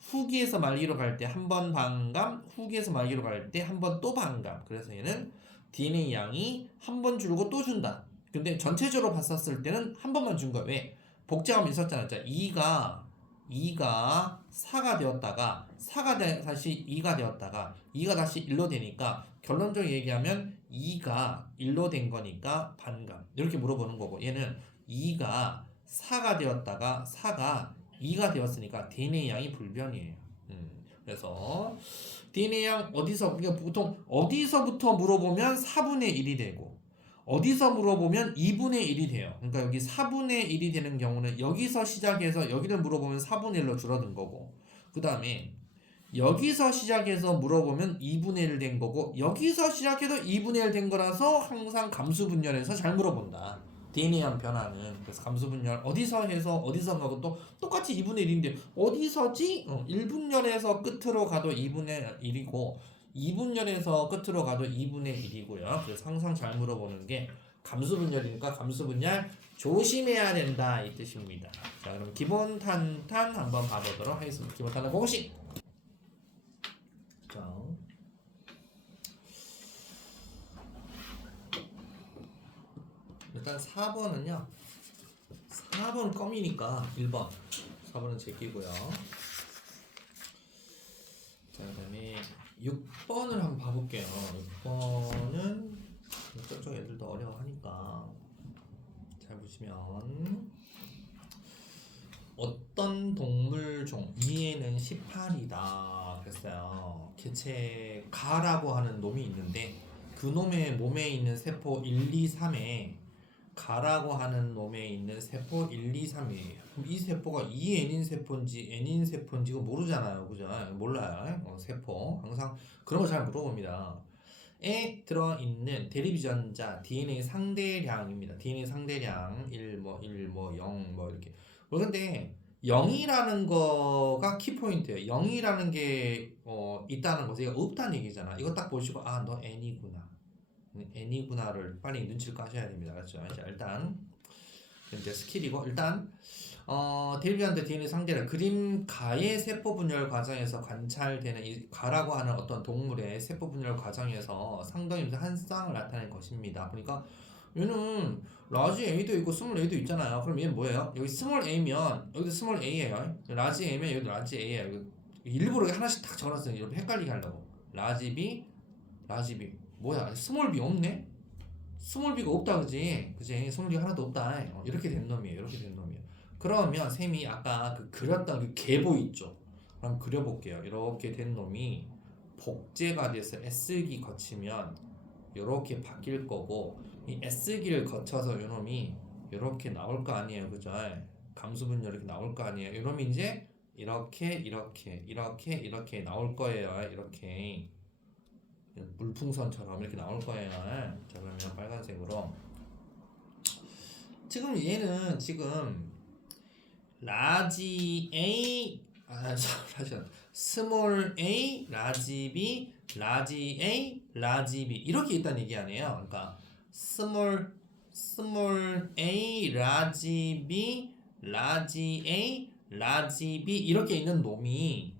후기에서 말기로 갈 때 한 번 반감, 후기에서 말기로 갈 때 한 번 또 반감. 그래서 얘는 DNA 양이 한 번 줄고 또 준다. 근데 전체적으로 봤었을 때는 한 번만 준 거야. 왜? 복제감이 있었잖아. 2가 4가 되었다가 4가 다시 2가 되었다가 2가 다시 1로 되니까 결론적으로 얘기하면 2가 1로 된 거니까 반감. 이렇게 물어보는 거고 얘는 2가 4가 되었다가 4가 2가 되었으니까 DNA 양이 불변이에요. 그래서 DNA 양 그러니까 보통 어디서부터 물어보면 4분의 1이 되고 어디서 물어보면 2분의 1이 돼요. 그러니까 여기 4분의 1이 되는 경우는 여기서 시작해서 여기를 물어보면 4분의 1로 줄어든 거고 그 다음에 여기서 시작해서 물어보면 2분의 1 된 거고 여기서 시작해도 2분의 1 된 거라서 항상 감수분열에서 잘 물어본다. DNA양 변화는. 그래서 감수분열 어디서 해서 어디서 가고 또 똑같이 2분의 1인데 어디서지? 1분열에서 끝으로 가도 2분의 1이고 2분열에서 끝으로 가도 2분의 1이고요. 그래서 항상 잘 물어보는 게 감수분열이니까 감수분열 조심해야 된다 이 뜻입니다. 자 그럼 기본 탄탄 한번 봐보도록 하겠습니다. 기본 탄탄 공식. 자, 일단 4번은요. 4번 껌이니까 1번. 4번은 제끼고요. 자 그다음에 6번을 한번 봐볼게요. 6번은 저쪽 애들도 어려워하니까 잘 보시면 어떤 동물종 이에는 18이다 그랬어요. 개체 가라고 하는 놈이 있는데 그 놈의 몸에 있는 세포 1, 2, 3에 가라고 하는 놈에 있는 세포 1, 2, 3이에요. 그럼 이 세포가 N인 세포인지 N인 세포인지 가 모르잖아요. 그죠? 몰라요. 세포. 항상 그런 거 잘 물어봅니다. 에 들어있는 대립유전자 DNA 상대량입니다. DNA 상대량 1, 0, 이렇게. 그런데 0이라는 거가 키포인트예요. 0이라는 게 있다는 것은 이거 없다는 얘기잖아. 이거 딱 보시고 아, 너 N이구나. N이구나를 빨리 눈치를 까셔야 됩니다. 그렇죠? 자, 일단 이제 스킬이고 일단 대립유전자 DNA 상대를 그림 가의 세포 분열 과정에서 관찰되는 이 가라고 하는 어떤 동물의 세포 분열 과정에서 상당히 한 쌍을 나타낸 것입니다. 그러니까 얘는 라지 A도 있고 스몰 A도 있잖아요. 그럼 얘는 뭐예요? 여기 스몰 A면 여기도 스몰 A예요. 라지 A면 여기도 라지 A예요. 일부러 하나씩 딱 적어놨어요. 이렇게 헷갈리게 하려고. 라지 B, 라지 B. 뭐야? 스몰 B 없네? 스몰 B가 없다 그지? 스몰 B가 하나도 없다. 이렇게 된 놈이에요. 그러면 쌤이 아까 그 그렸던 그 계보 있죠? 그럼 그려볼게요. 이렇게 된 놈이 복제가 돼서 S기 거치면 이렇게 바뀔 거고 이 S기를 거쳐서 이 놈이 이렇게 나올 거 아니에요. 그죠? 감수분열 이렇게 나올 거 아니에요. 이 놈이 이제 이렇게 나올 거예요. 이렇게 물풍선처럼 이렇게 나올 거예요. 자 그러면 빨간색으로 지금 얘는 라지 A 스몰 A 라지 B 라지 A 라지 B 이렇게 있다는 얘기 아니에요. 그러니까 스몰 A 라지 B 라지 A 라지 B 이렇게 있는 놈이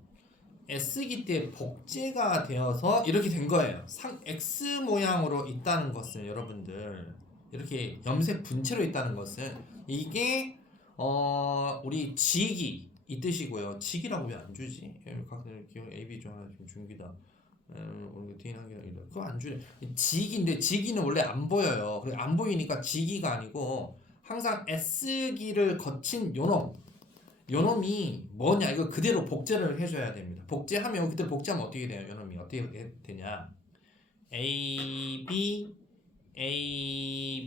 S기 때 복제가 되어서 이렇게 된 거예요. X 모양으로 있다는 것은 여러분들 이렇게 염색 분체로 있다는 것은 이게 우리 G기 이 뜻이고요. 직이라고 왜 안 주지? 각들 기억 A, B 중 하나 지금 중기다. 우리 D는 한 개가 이래. 그거 안 주네. 직인데 직이는 원래 안 보여요. 그래 안 보이니까 직이가 아니고 항상 S기를 거친 요놈이 뭐냐 이거 그대로 복제를 해줘야 됩니다. 복제하면 그때 복제하면 어떻게 돼요? 요놈이 어떻게 되냐? A,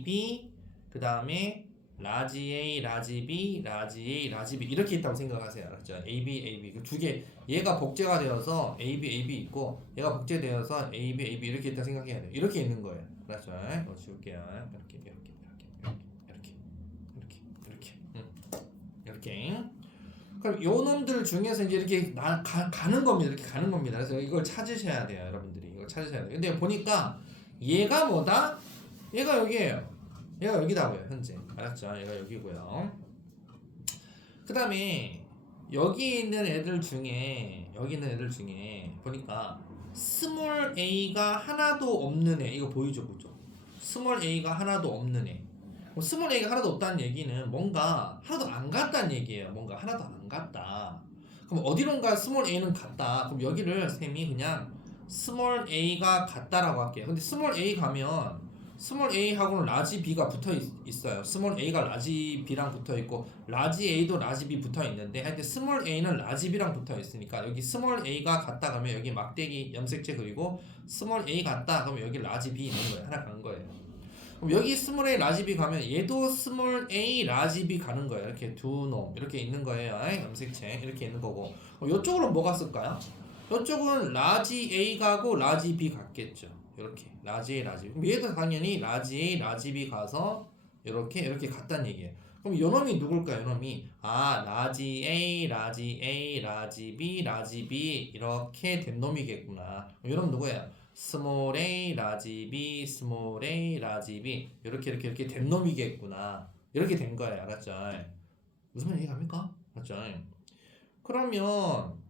B 그 다음에 라지 A, 라지 B, 라지 A, 라지 B 이렇게 있다고 생각하세요. 알았죠? A, B 그 두 개 얘가 복제가 되어서 A, B 있고 얘가 복제되어서 A, B 이렇게 있다 생각해야 돼요. 이렇게 있는 거예요. 알았죠? 이거 지울게요. 이렇게. 그럼 요 놈들 중에서 이제 이렇게 가는 겁니다. 이렇게 가는 겁니다. 그래서 이걸 찾으셔야 돼요, 여러분들이. 이걸 찾으셔야 돼요. 근데 보니까 얘가 뭐다? 얘가 여기에요. 얘가 여기다고요, 현재. 알았죠? 얘가 여기고요. 그 다음에 여기 있는 애들 중에 보니까 스몰 a가 하나도 없는 애 이거 보이죠, 그죠? 스몰 a가 하나도 없는 애. 스몰 a가 하나도 없다는 얘기는 뭔가 하나도 안 같다는 얘기예요. 뭔가 하나도 안 같다. 그럼 어디론가 스몰 a는 같다. 그럼 여기를 쌤이 그냥 스몰 a가 같다라고 할게요. 근데 스몰 a 가면 스몰 a하고는 라지 b가 붙어 있어요. 스몰 a가 라지 b랑 붙어 있고 라지 a도 라지 b 붙어 있는데 하여튼 스몰 a는 라지 b랑 붙어 있으니까 여기 스몰 a가 같다 그러면 여기 막대기 염색체 그리고 스몰 a 같다 그러면 여기 라지 b 있는 거예요. 하나 간 거예요. 그럼 여기 스몰 a 라지 b 가면 얘도 스몰 a 라지 b 가는 거예요. 이렇게 두 놈 이렇게 있는 거예요. 염색체 이렇게 있는 거고 이쪽으로는 뭐가 쓸까요? 이쪽은 라지 a 가고 라지 b 갔겠죠. 이렇게 라지 A, 라지 B. 그럼 얘도 당연히 라지 A, 라지 B 가서 이렇게 갔다는 얘기예요. 그럼 요놈이 누굴까요? 요놈이 라지 A, 라지 A, 라지 B, 라지 B 이렇게 된 놈이겠구나. 요놈 누구예요? 스몰 a, 라지 B, 스몰 a, 라지 B 이렇게 된 놈이겠구나. 이렇게 된 거예요. 알았죠? 무슨 말 이해갑니까? 알았죠? 그러면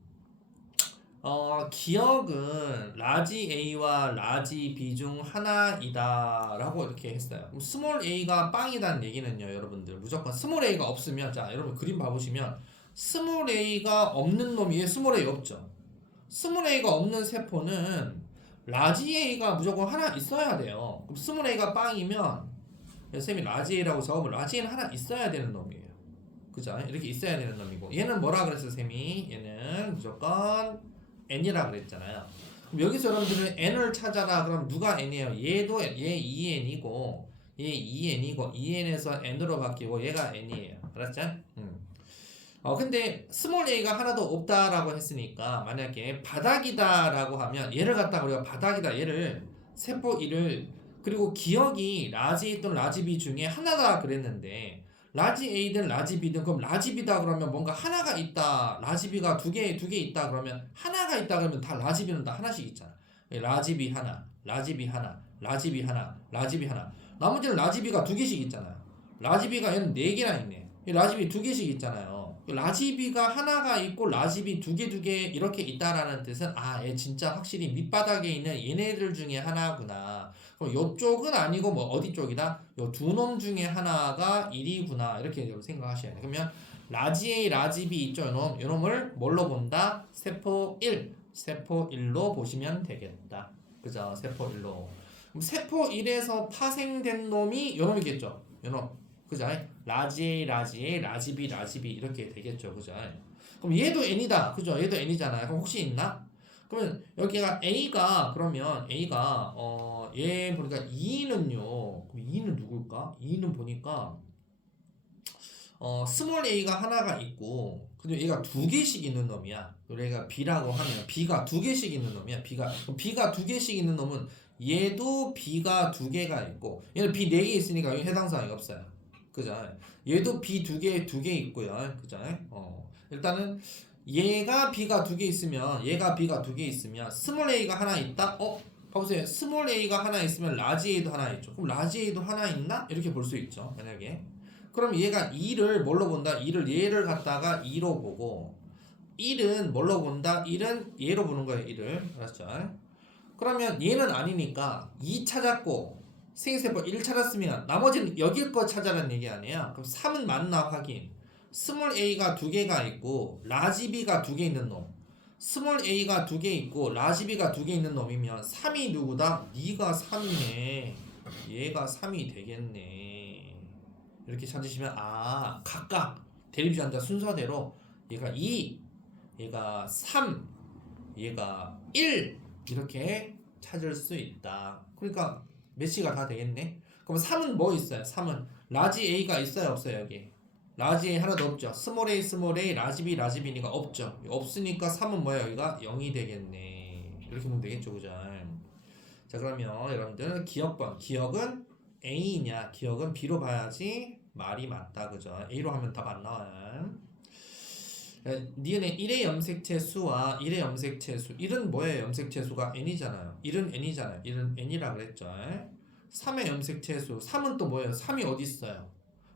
기억은 라지 A와 라지 B 중 하나이다 라고 이렇게 했어요. 그럼 스몰 A가 빵이라는 얘기는요, 여러분들 무조건 스몰 A가 없으면 자 여러분 그림 봐보시면 스몰 A가 없는 놈이 스몰 A 없죠. 스몰 A가 없는 세포는 라지 A가 무조건 하나 있어야 돼요. 그럼 스몰 A가 빵이면 쌤이 라지 A라고 적으면 라지 A는 하나 있어야 되는 놈이에요. 그죠? 이렇게 있어야 되는 놈이고 얘는 뭐라 그랬어요, 쌤이? 얘는 무조건 n이라 그랬잖아요. 그럼 여기서 여러분들은 n을 찾아라. 그럼 누가 n이에요? 얘 2n이고 얘 2n이고 2n에서 n으로 바뀌고 얘가 n이에요. 알았죠? 근데 스몰 a가 하나도 없다라고 했으니까 만약에 바닥이다라고 하면 얘를 갖다가 우리가 바닥이다 얘를 세포 1을 그리고 기억이 라지 또는 라지 B 중에 하나다 그랬는데 라지 A든 라지 B든 그럼 라지 B다 그러면 뭔가 하나가 있다. 라지 B가 두 개 있다 그러면 하나가 있다 그러면 다 라지 B는 다 하나씩 있잖아. 라지 B 하나, 라지 B 하나, 라지 B 하나, 라지 B 하나. 나머지는 라지 B가 두 개씩 있잖아요. 라지 B가 얘는 네 개나 있네. 라지 B 두 개씩 있잖아요. 라지 B가 하나가 있고 라지 B 두 개 이렇게 있다라는 뜻은 얘 진짜 확실히 밑바닥에 있는 얘네들 중에 하나구나. 그럼 요쪽은 아니고 뭐 어디 쪽이다? 요 두 놈 중에 하나가 1이구나. 이렇게 생각하셔야 돼요. 그러면 라지 A, 라지 B 있죠? 요놈을 뭘로 본다? 세포 1로 보시면 되겠다. 그죠? 세포 1로. 그럼 세포 1에서 파생된 놈이 요놈이겠죠? 요놈. 그죠? 라지 A, 라지 A, 라지 B, 라지 B 이렇게 되겠죠. 그죠? 그럼 얘도 N이다. 그죠? 얘도 N이잖아요. 그럼 혹시 있나? 그러면 여기가 A가 그러면 A가 얘 보니까 2는요. 그럼 2는 누굴까? 2는 보니까 스몰 A가 하나가 있고 근데 얘가 두 개씩 있는 놈이야. 얘가 B라고 하면 B가 두 개씩 있는 놈이야. B가 두 개씩 있는 놈은 얘도 B가 두 개가 있고 얘는 B 네 개 있으니까 여기 해당 사항이 없어요. 그죠? 얘도 B 두 개 있고요. 그죠? 일단은 얘가 B가 두 개 있으면 얘가 B가 두 개 있으면 스몰 A가 하나 있다? 봐보세요. 스몰 A가 하나 있으면 라지 A도 하나 있죠. 그럼 라지 A도 하나 있나? 이렇게 볼 수 있죠. 만약에 그럼 얘가 2를 뭘로 본다? 2를 얘를 갖다가 2로 보고 1은 뭘로 본다? 1은 얘로 보는 거예요. 1을 알았죠? 그러면 얘는 아니니까 2 찾았고 생세포 1 찾았으면 나머지는 여길 거 찾아라는 얘기 아니에요. 그럼 3은 맞나 확인. 스몰 a가 두 개가 있고 라지 b가 두 개 있는 놈. 스몰 a가 두 개 있고 라지 b가 두 개 있는 놈이면 3이 누구다? 네가 3이네. 얘가 3이 되겠네. 이렇게 찾으시면 각각 대립주안자 순서대로 얘가 2, 얘가 3, 얘가 1 이렇게 찾을 수 있다. 그러니까 매치가 다 되겠네. 그럼 3은 뭐 있어요? 3은 라지 a가 있어요, 없어요? 여기 라지 A 하나도 없죠. 스몰 a, 라지 b니까 없죠. 없으니까 3은 뭐예요? 여기가 0이 되겠네. 이렇게 보면 되겠죠, 그죠? 자, 그러면 여러분들 기억번, 기억은 A냐, 기억은 B로 봐야지 말이 맞다, 그죠? A로 하면 답 안 나와요. 니은의 1의 염색체 수와 1의 염색체 수, 1은 뭐예요? 염색체 수가 n이잖아요. 1은 n이잖아요. 1은 n이라 그랬죠. 3의 염색체 수, 3은 또 뭐예요? 3이 어디 있어요?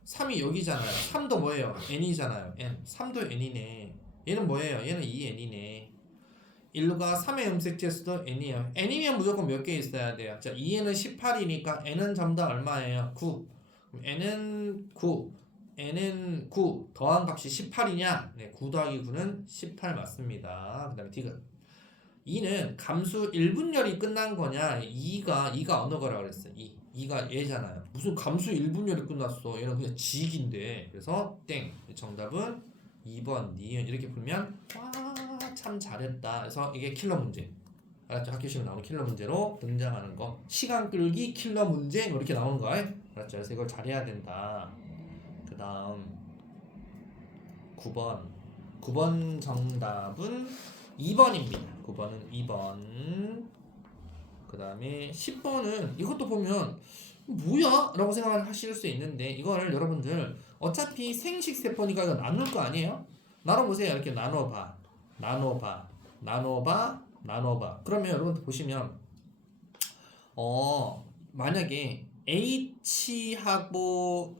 3이 여기잖아요. 3도 뭐예요? n이잖아요. n. 3도 n이네. 얘는 뭐예요? 얘는 2n이네. 1과 3의 염색체 수도 n이에요. n이면 무조건 몇 개 있어야 돼요? 자, 2n은 18이니까 n은 전부 다 얼마예요? 9. 그럼 n은 9. n은 9. 더한 값이 18이냐? 네, 9 더하기 9는 18 맞습니다. 그 다음에 디귿. 2는 감수 1분열이 끝난 거냐? 2가 어느 거라 그랬어요? 2가 얘잖아요. 무슨 감수 1분열이 끝났어. 얘는 그냥 지익인데. 그래서 땡. 정답은 2번 니은. 이렇게 풀면 참 잘했다. 그래서 이게 킬러 문제. 알았죠? 학교 시험에 나오는 킬러 문제로 등장하는 거. 시간 끌기 킬러 문제 이렇게 나오는 거. 알았죠? 그래서 이걸 잘해야 된다. 그 다음 9번 정답은 2번입니다. 9번은 2번. 그 다음에 10번은 이것도 보면 뭐야? 라고 생각을 하실 수 있는데 이거를 여러분들 어차피 생식세포니까 이거 나눌 거 아니에요? 나눠보세요. 이렇게 나눠봐. 그러면 여러분들 보시면 만약에 H하고는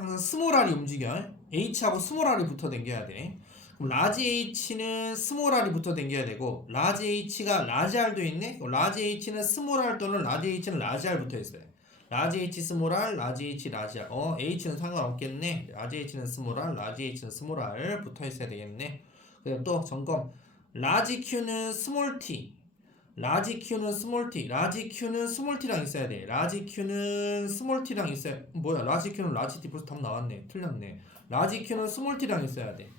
항상 스몰 R이 움직여요. H하고 스몰 R이 붙어 당겨야 돼. 그럼 라지 H는 스몰 R이 붙어 당겨야 되고 라지 H가 라지 R도 있네. 라지 H는 스몰 R 또는 라지 H는 라지 R 붙어 있어요. 라지 H 스몰 R, 라지 H 라지 R. H는 상관없겠네. 라지 H는 스몰 R, 라지 H는 스몰 R 붙어 있어야 되겠네. 그다음 또 점검. 라지 Q는 스몰 T. 라지 Q는 스몰 T. 라지 Q는 스몰 T랑 있어야 돼. 라지 Q는 스몰 T랑 있어야. 뭐야? 라지 Q는 라지 T 벌써 답 나왔네. 틀렸네. 라지 Q는 스몰 T랑 있어야 돼.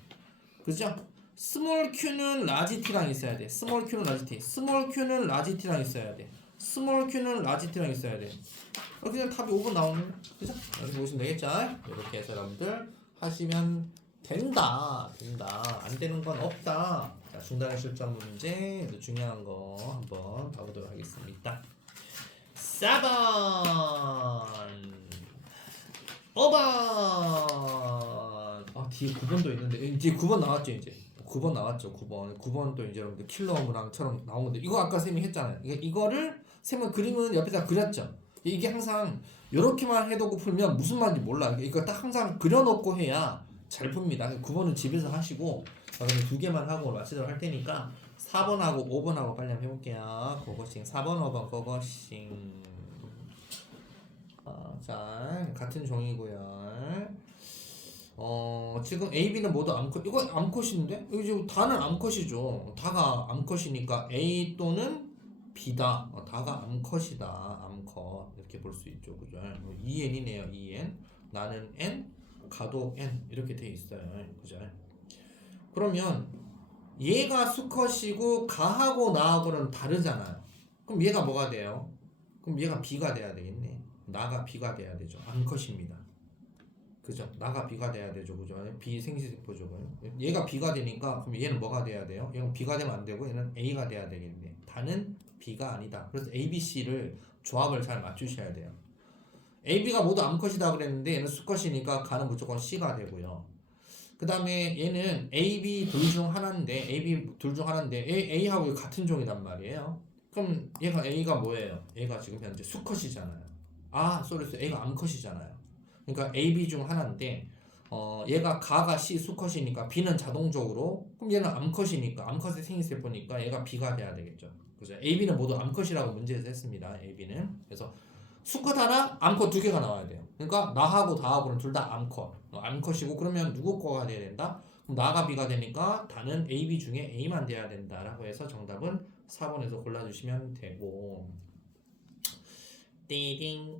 그죠? 스몰 Q는 라지 T랑 있어야 돼. 스몰 Q는 라지 T. 스몰 Q는 라지 T랑 있어야 돼. 스몰 Q는 라지 T랑 있어야 돼. 그냥 답이 5번 나오는. 그죠? 이렇게 보시면 되겠죠? 이렇게 해서 여러분들 하시면 된다. 안 되는 건 없다. 자, 중단의 실전 문제 중요한 거 한번 봐보도록 하겠습니다. 4번 5번 뒤에 9번도 있는데 이제 9번 나왔죠. 이제 9번 나왔죠. 9번도 이제 여러분들 킬러문항처럼 나온 건데 이거 아까 쌤이 했잖아요. 이거를 쌤은 그림은 옆에다 그렸죠. 이게 항상 이렇게만 해두고 풀면 무슨 말인지 몰라. 이거 딱 항상 그려놓고 해야 잘 풉니다. 9번은 집에서 하시고 그러면 2개만 하고 마치도록 할 테니까 4번하고 5번하고 빨리 한번 해볼게요. 고고싱 4번 5번 고고싱. 자, 같은 종이고요. 지금 A, B는 모두 암컷. 이거 암컷인데? 이거 지금 다는 암컷이죠. 다가 암컷이니까 A 또는 B다. 다가 암컷이다. 암컷. 이렇게 볼 수 있죠. 그죠? 2N이네요. 2N. 나는 N, 가도 N. 이렇게 돼 있어요. 그죠? 그러면 얘가 수컷이고 가하고 나하고는 다르잖아요. 그럼 얘가 뭐가 돼요? 그럼 얘가 B가 돼야 되겠네. 나가 B가 돼야 되죠. 암컷입니다. 그죠? 나가 B가 돼야 되죠. 그죠? B 생식세포죠. 얘가 B가 되니까 그럼 얘는 뭐가 돼야 돼요? 얘는 B가 되면 안 되고 얘는 A가 돼야 되겠네. 다는 B가 아니다. 그래서 A, B, C를 조합을 잘 맞추셔야 돼요. A, B가 모두 암컷이다 그랬는데 얘는 수컷이니까 가는 무조건 C가 되고요. 그 다음에 얘는 A, B 둘 중 하나인데 A하고 같은 종이란 말이에요. 그럼 얘가 A가 뭐예요? 얘가 지금 현재 수컷이잖아요. A가 암컷이잖아요. 그러니까 A, B 중 하나인데 얘가 가가 C 수컷이니까 B는 자동적으로 그럼 얘는 암컷이니까 암컷의 생식세포니까 얘가 B가 돼야 되겠죠. 그래서 A, B는 모두 암컷이라고 문제에서 했습니다. A, B는 그래서 수컷 하나, 암컷 두 개가 나와야 돼요. 그러니까 나하고 다하고는 둘 다 암컷. 암컷이고 그러면 누구 거가 돼야 된다? 그럼 나가 B가 되니까 다는 A, B 중에 A만 돼야 된다라고 해서 정답은 4번에서 골라주시면 되고 띠딩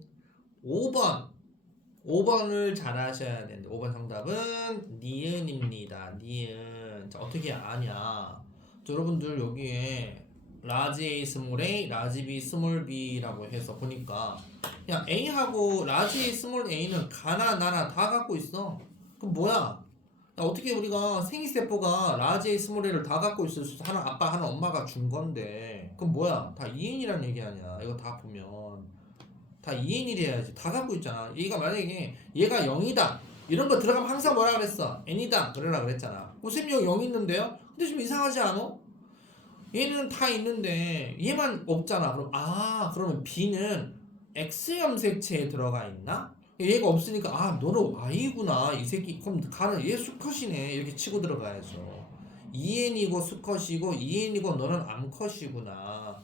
5번을 잘 하셔야 되는데 5번 정답은 니은입니다. 니은. 자, 어떻게 아냐? 자, 여러분들 여기에 라지 A, 스몰 A, 라지 B, 스몰 B라고 해서 보니까 그냥 A하고 라지 A, 스몰 A는 가나 나나 다 갖고 있어. 그럼 뭐야? 야, 어떻게 우리가 생리세포가 라지 A, 스몰 A를 다 갖고 있을 수 하나 아빠 하나 엄마가 준 건데 그럼 뭐야? 다 2N이란 얘기 아니야. 이거 다 보면 다 2N이 돼야지. 다 갖고 있잖아. 얘가 만약에 얘가 0이다 이런 거 들어가면 항상 뭐라 그랬어? N이다 그러라 그랬잖아. 쌤이 여기 0 있는데요? 근데 좀 이상하지 않아? 얘는 다 있는데 얘만 없잖아. 그러면 B는 X 염색체에 들어가 있나? 얘가 없으니까 너는 Y구나 이 새끼. 그럼 가는 얘 수컷이네 이렇게 치고 들어가야죠. 2N이고 수컷이고 2N이고 너는 암컷이구나.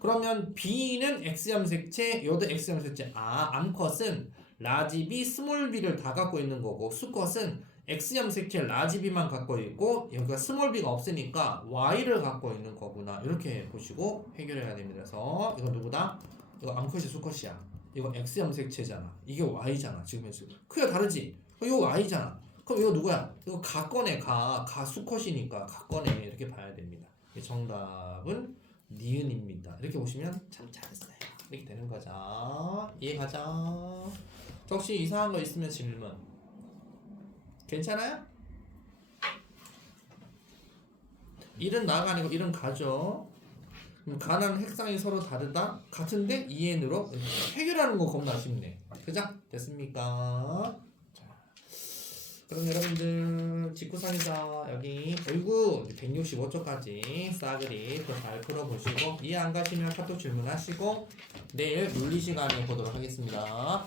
그러면 B는 X 염색체 얘도 X 염색체. 암컷은 라지 B, 스몰 B를 다 갖고 있는 거고 수컷은 X 염색체 라지 B만 갖고 있고 여기가 스몰 B가 없으니까 Y를 갖고 있는 거구나. 이렇게 보시고 해결해야 됩니다. 그래서 이거 누구다? 이거 암컷이 수컷이야. 이거 X 염색체잖아. 이게 Y잖아. 지금 크기가 다르지? 이거 Y잖아. 그럼 이거 누구야? 이거 가꺼네. 가 수컷이니까 가꺼네. 이렇게 봐야 됩니다. 정답은 니은입니다. 이렇게 보시면 참 잘했어요. 이렇게 되는 거죠. 이해가죠? 혹시 이상한 거 있으면 질문. 괜찮아요? 일은 나가 아니고 일은 가죠. 그럼 가는 핵상이 서로 다르다? 같은데 2N으로 해결하는 거 겁나 쉽네. 그죠? 됐습니까? 자, 그럼 여러분들 직구상에서 여기 어이구 165초까지 싸그리 또 잘 풀어보시고 이해 안 가시면 카톡 질문하시고 내일 물리 시간에 보도록 하겠습니다.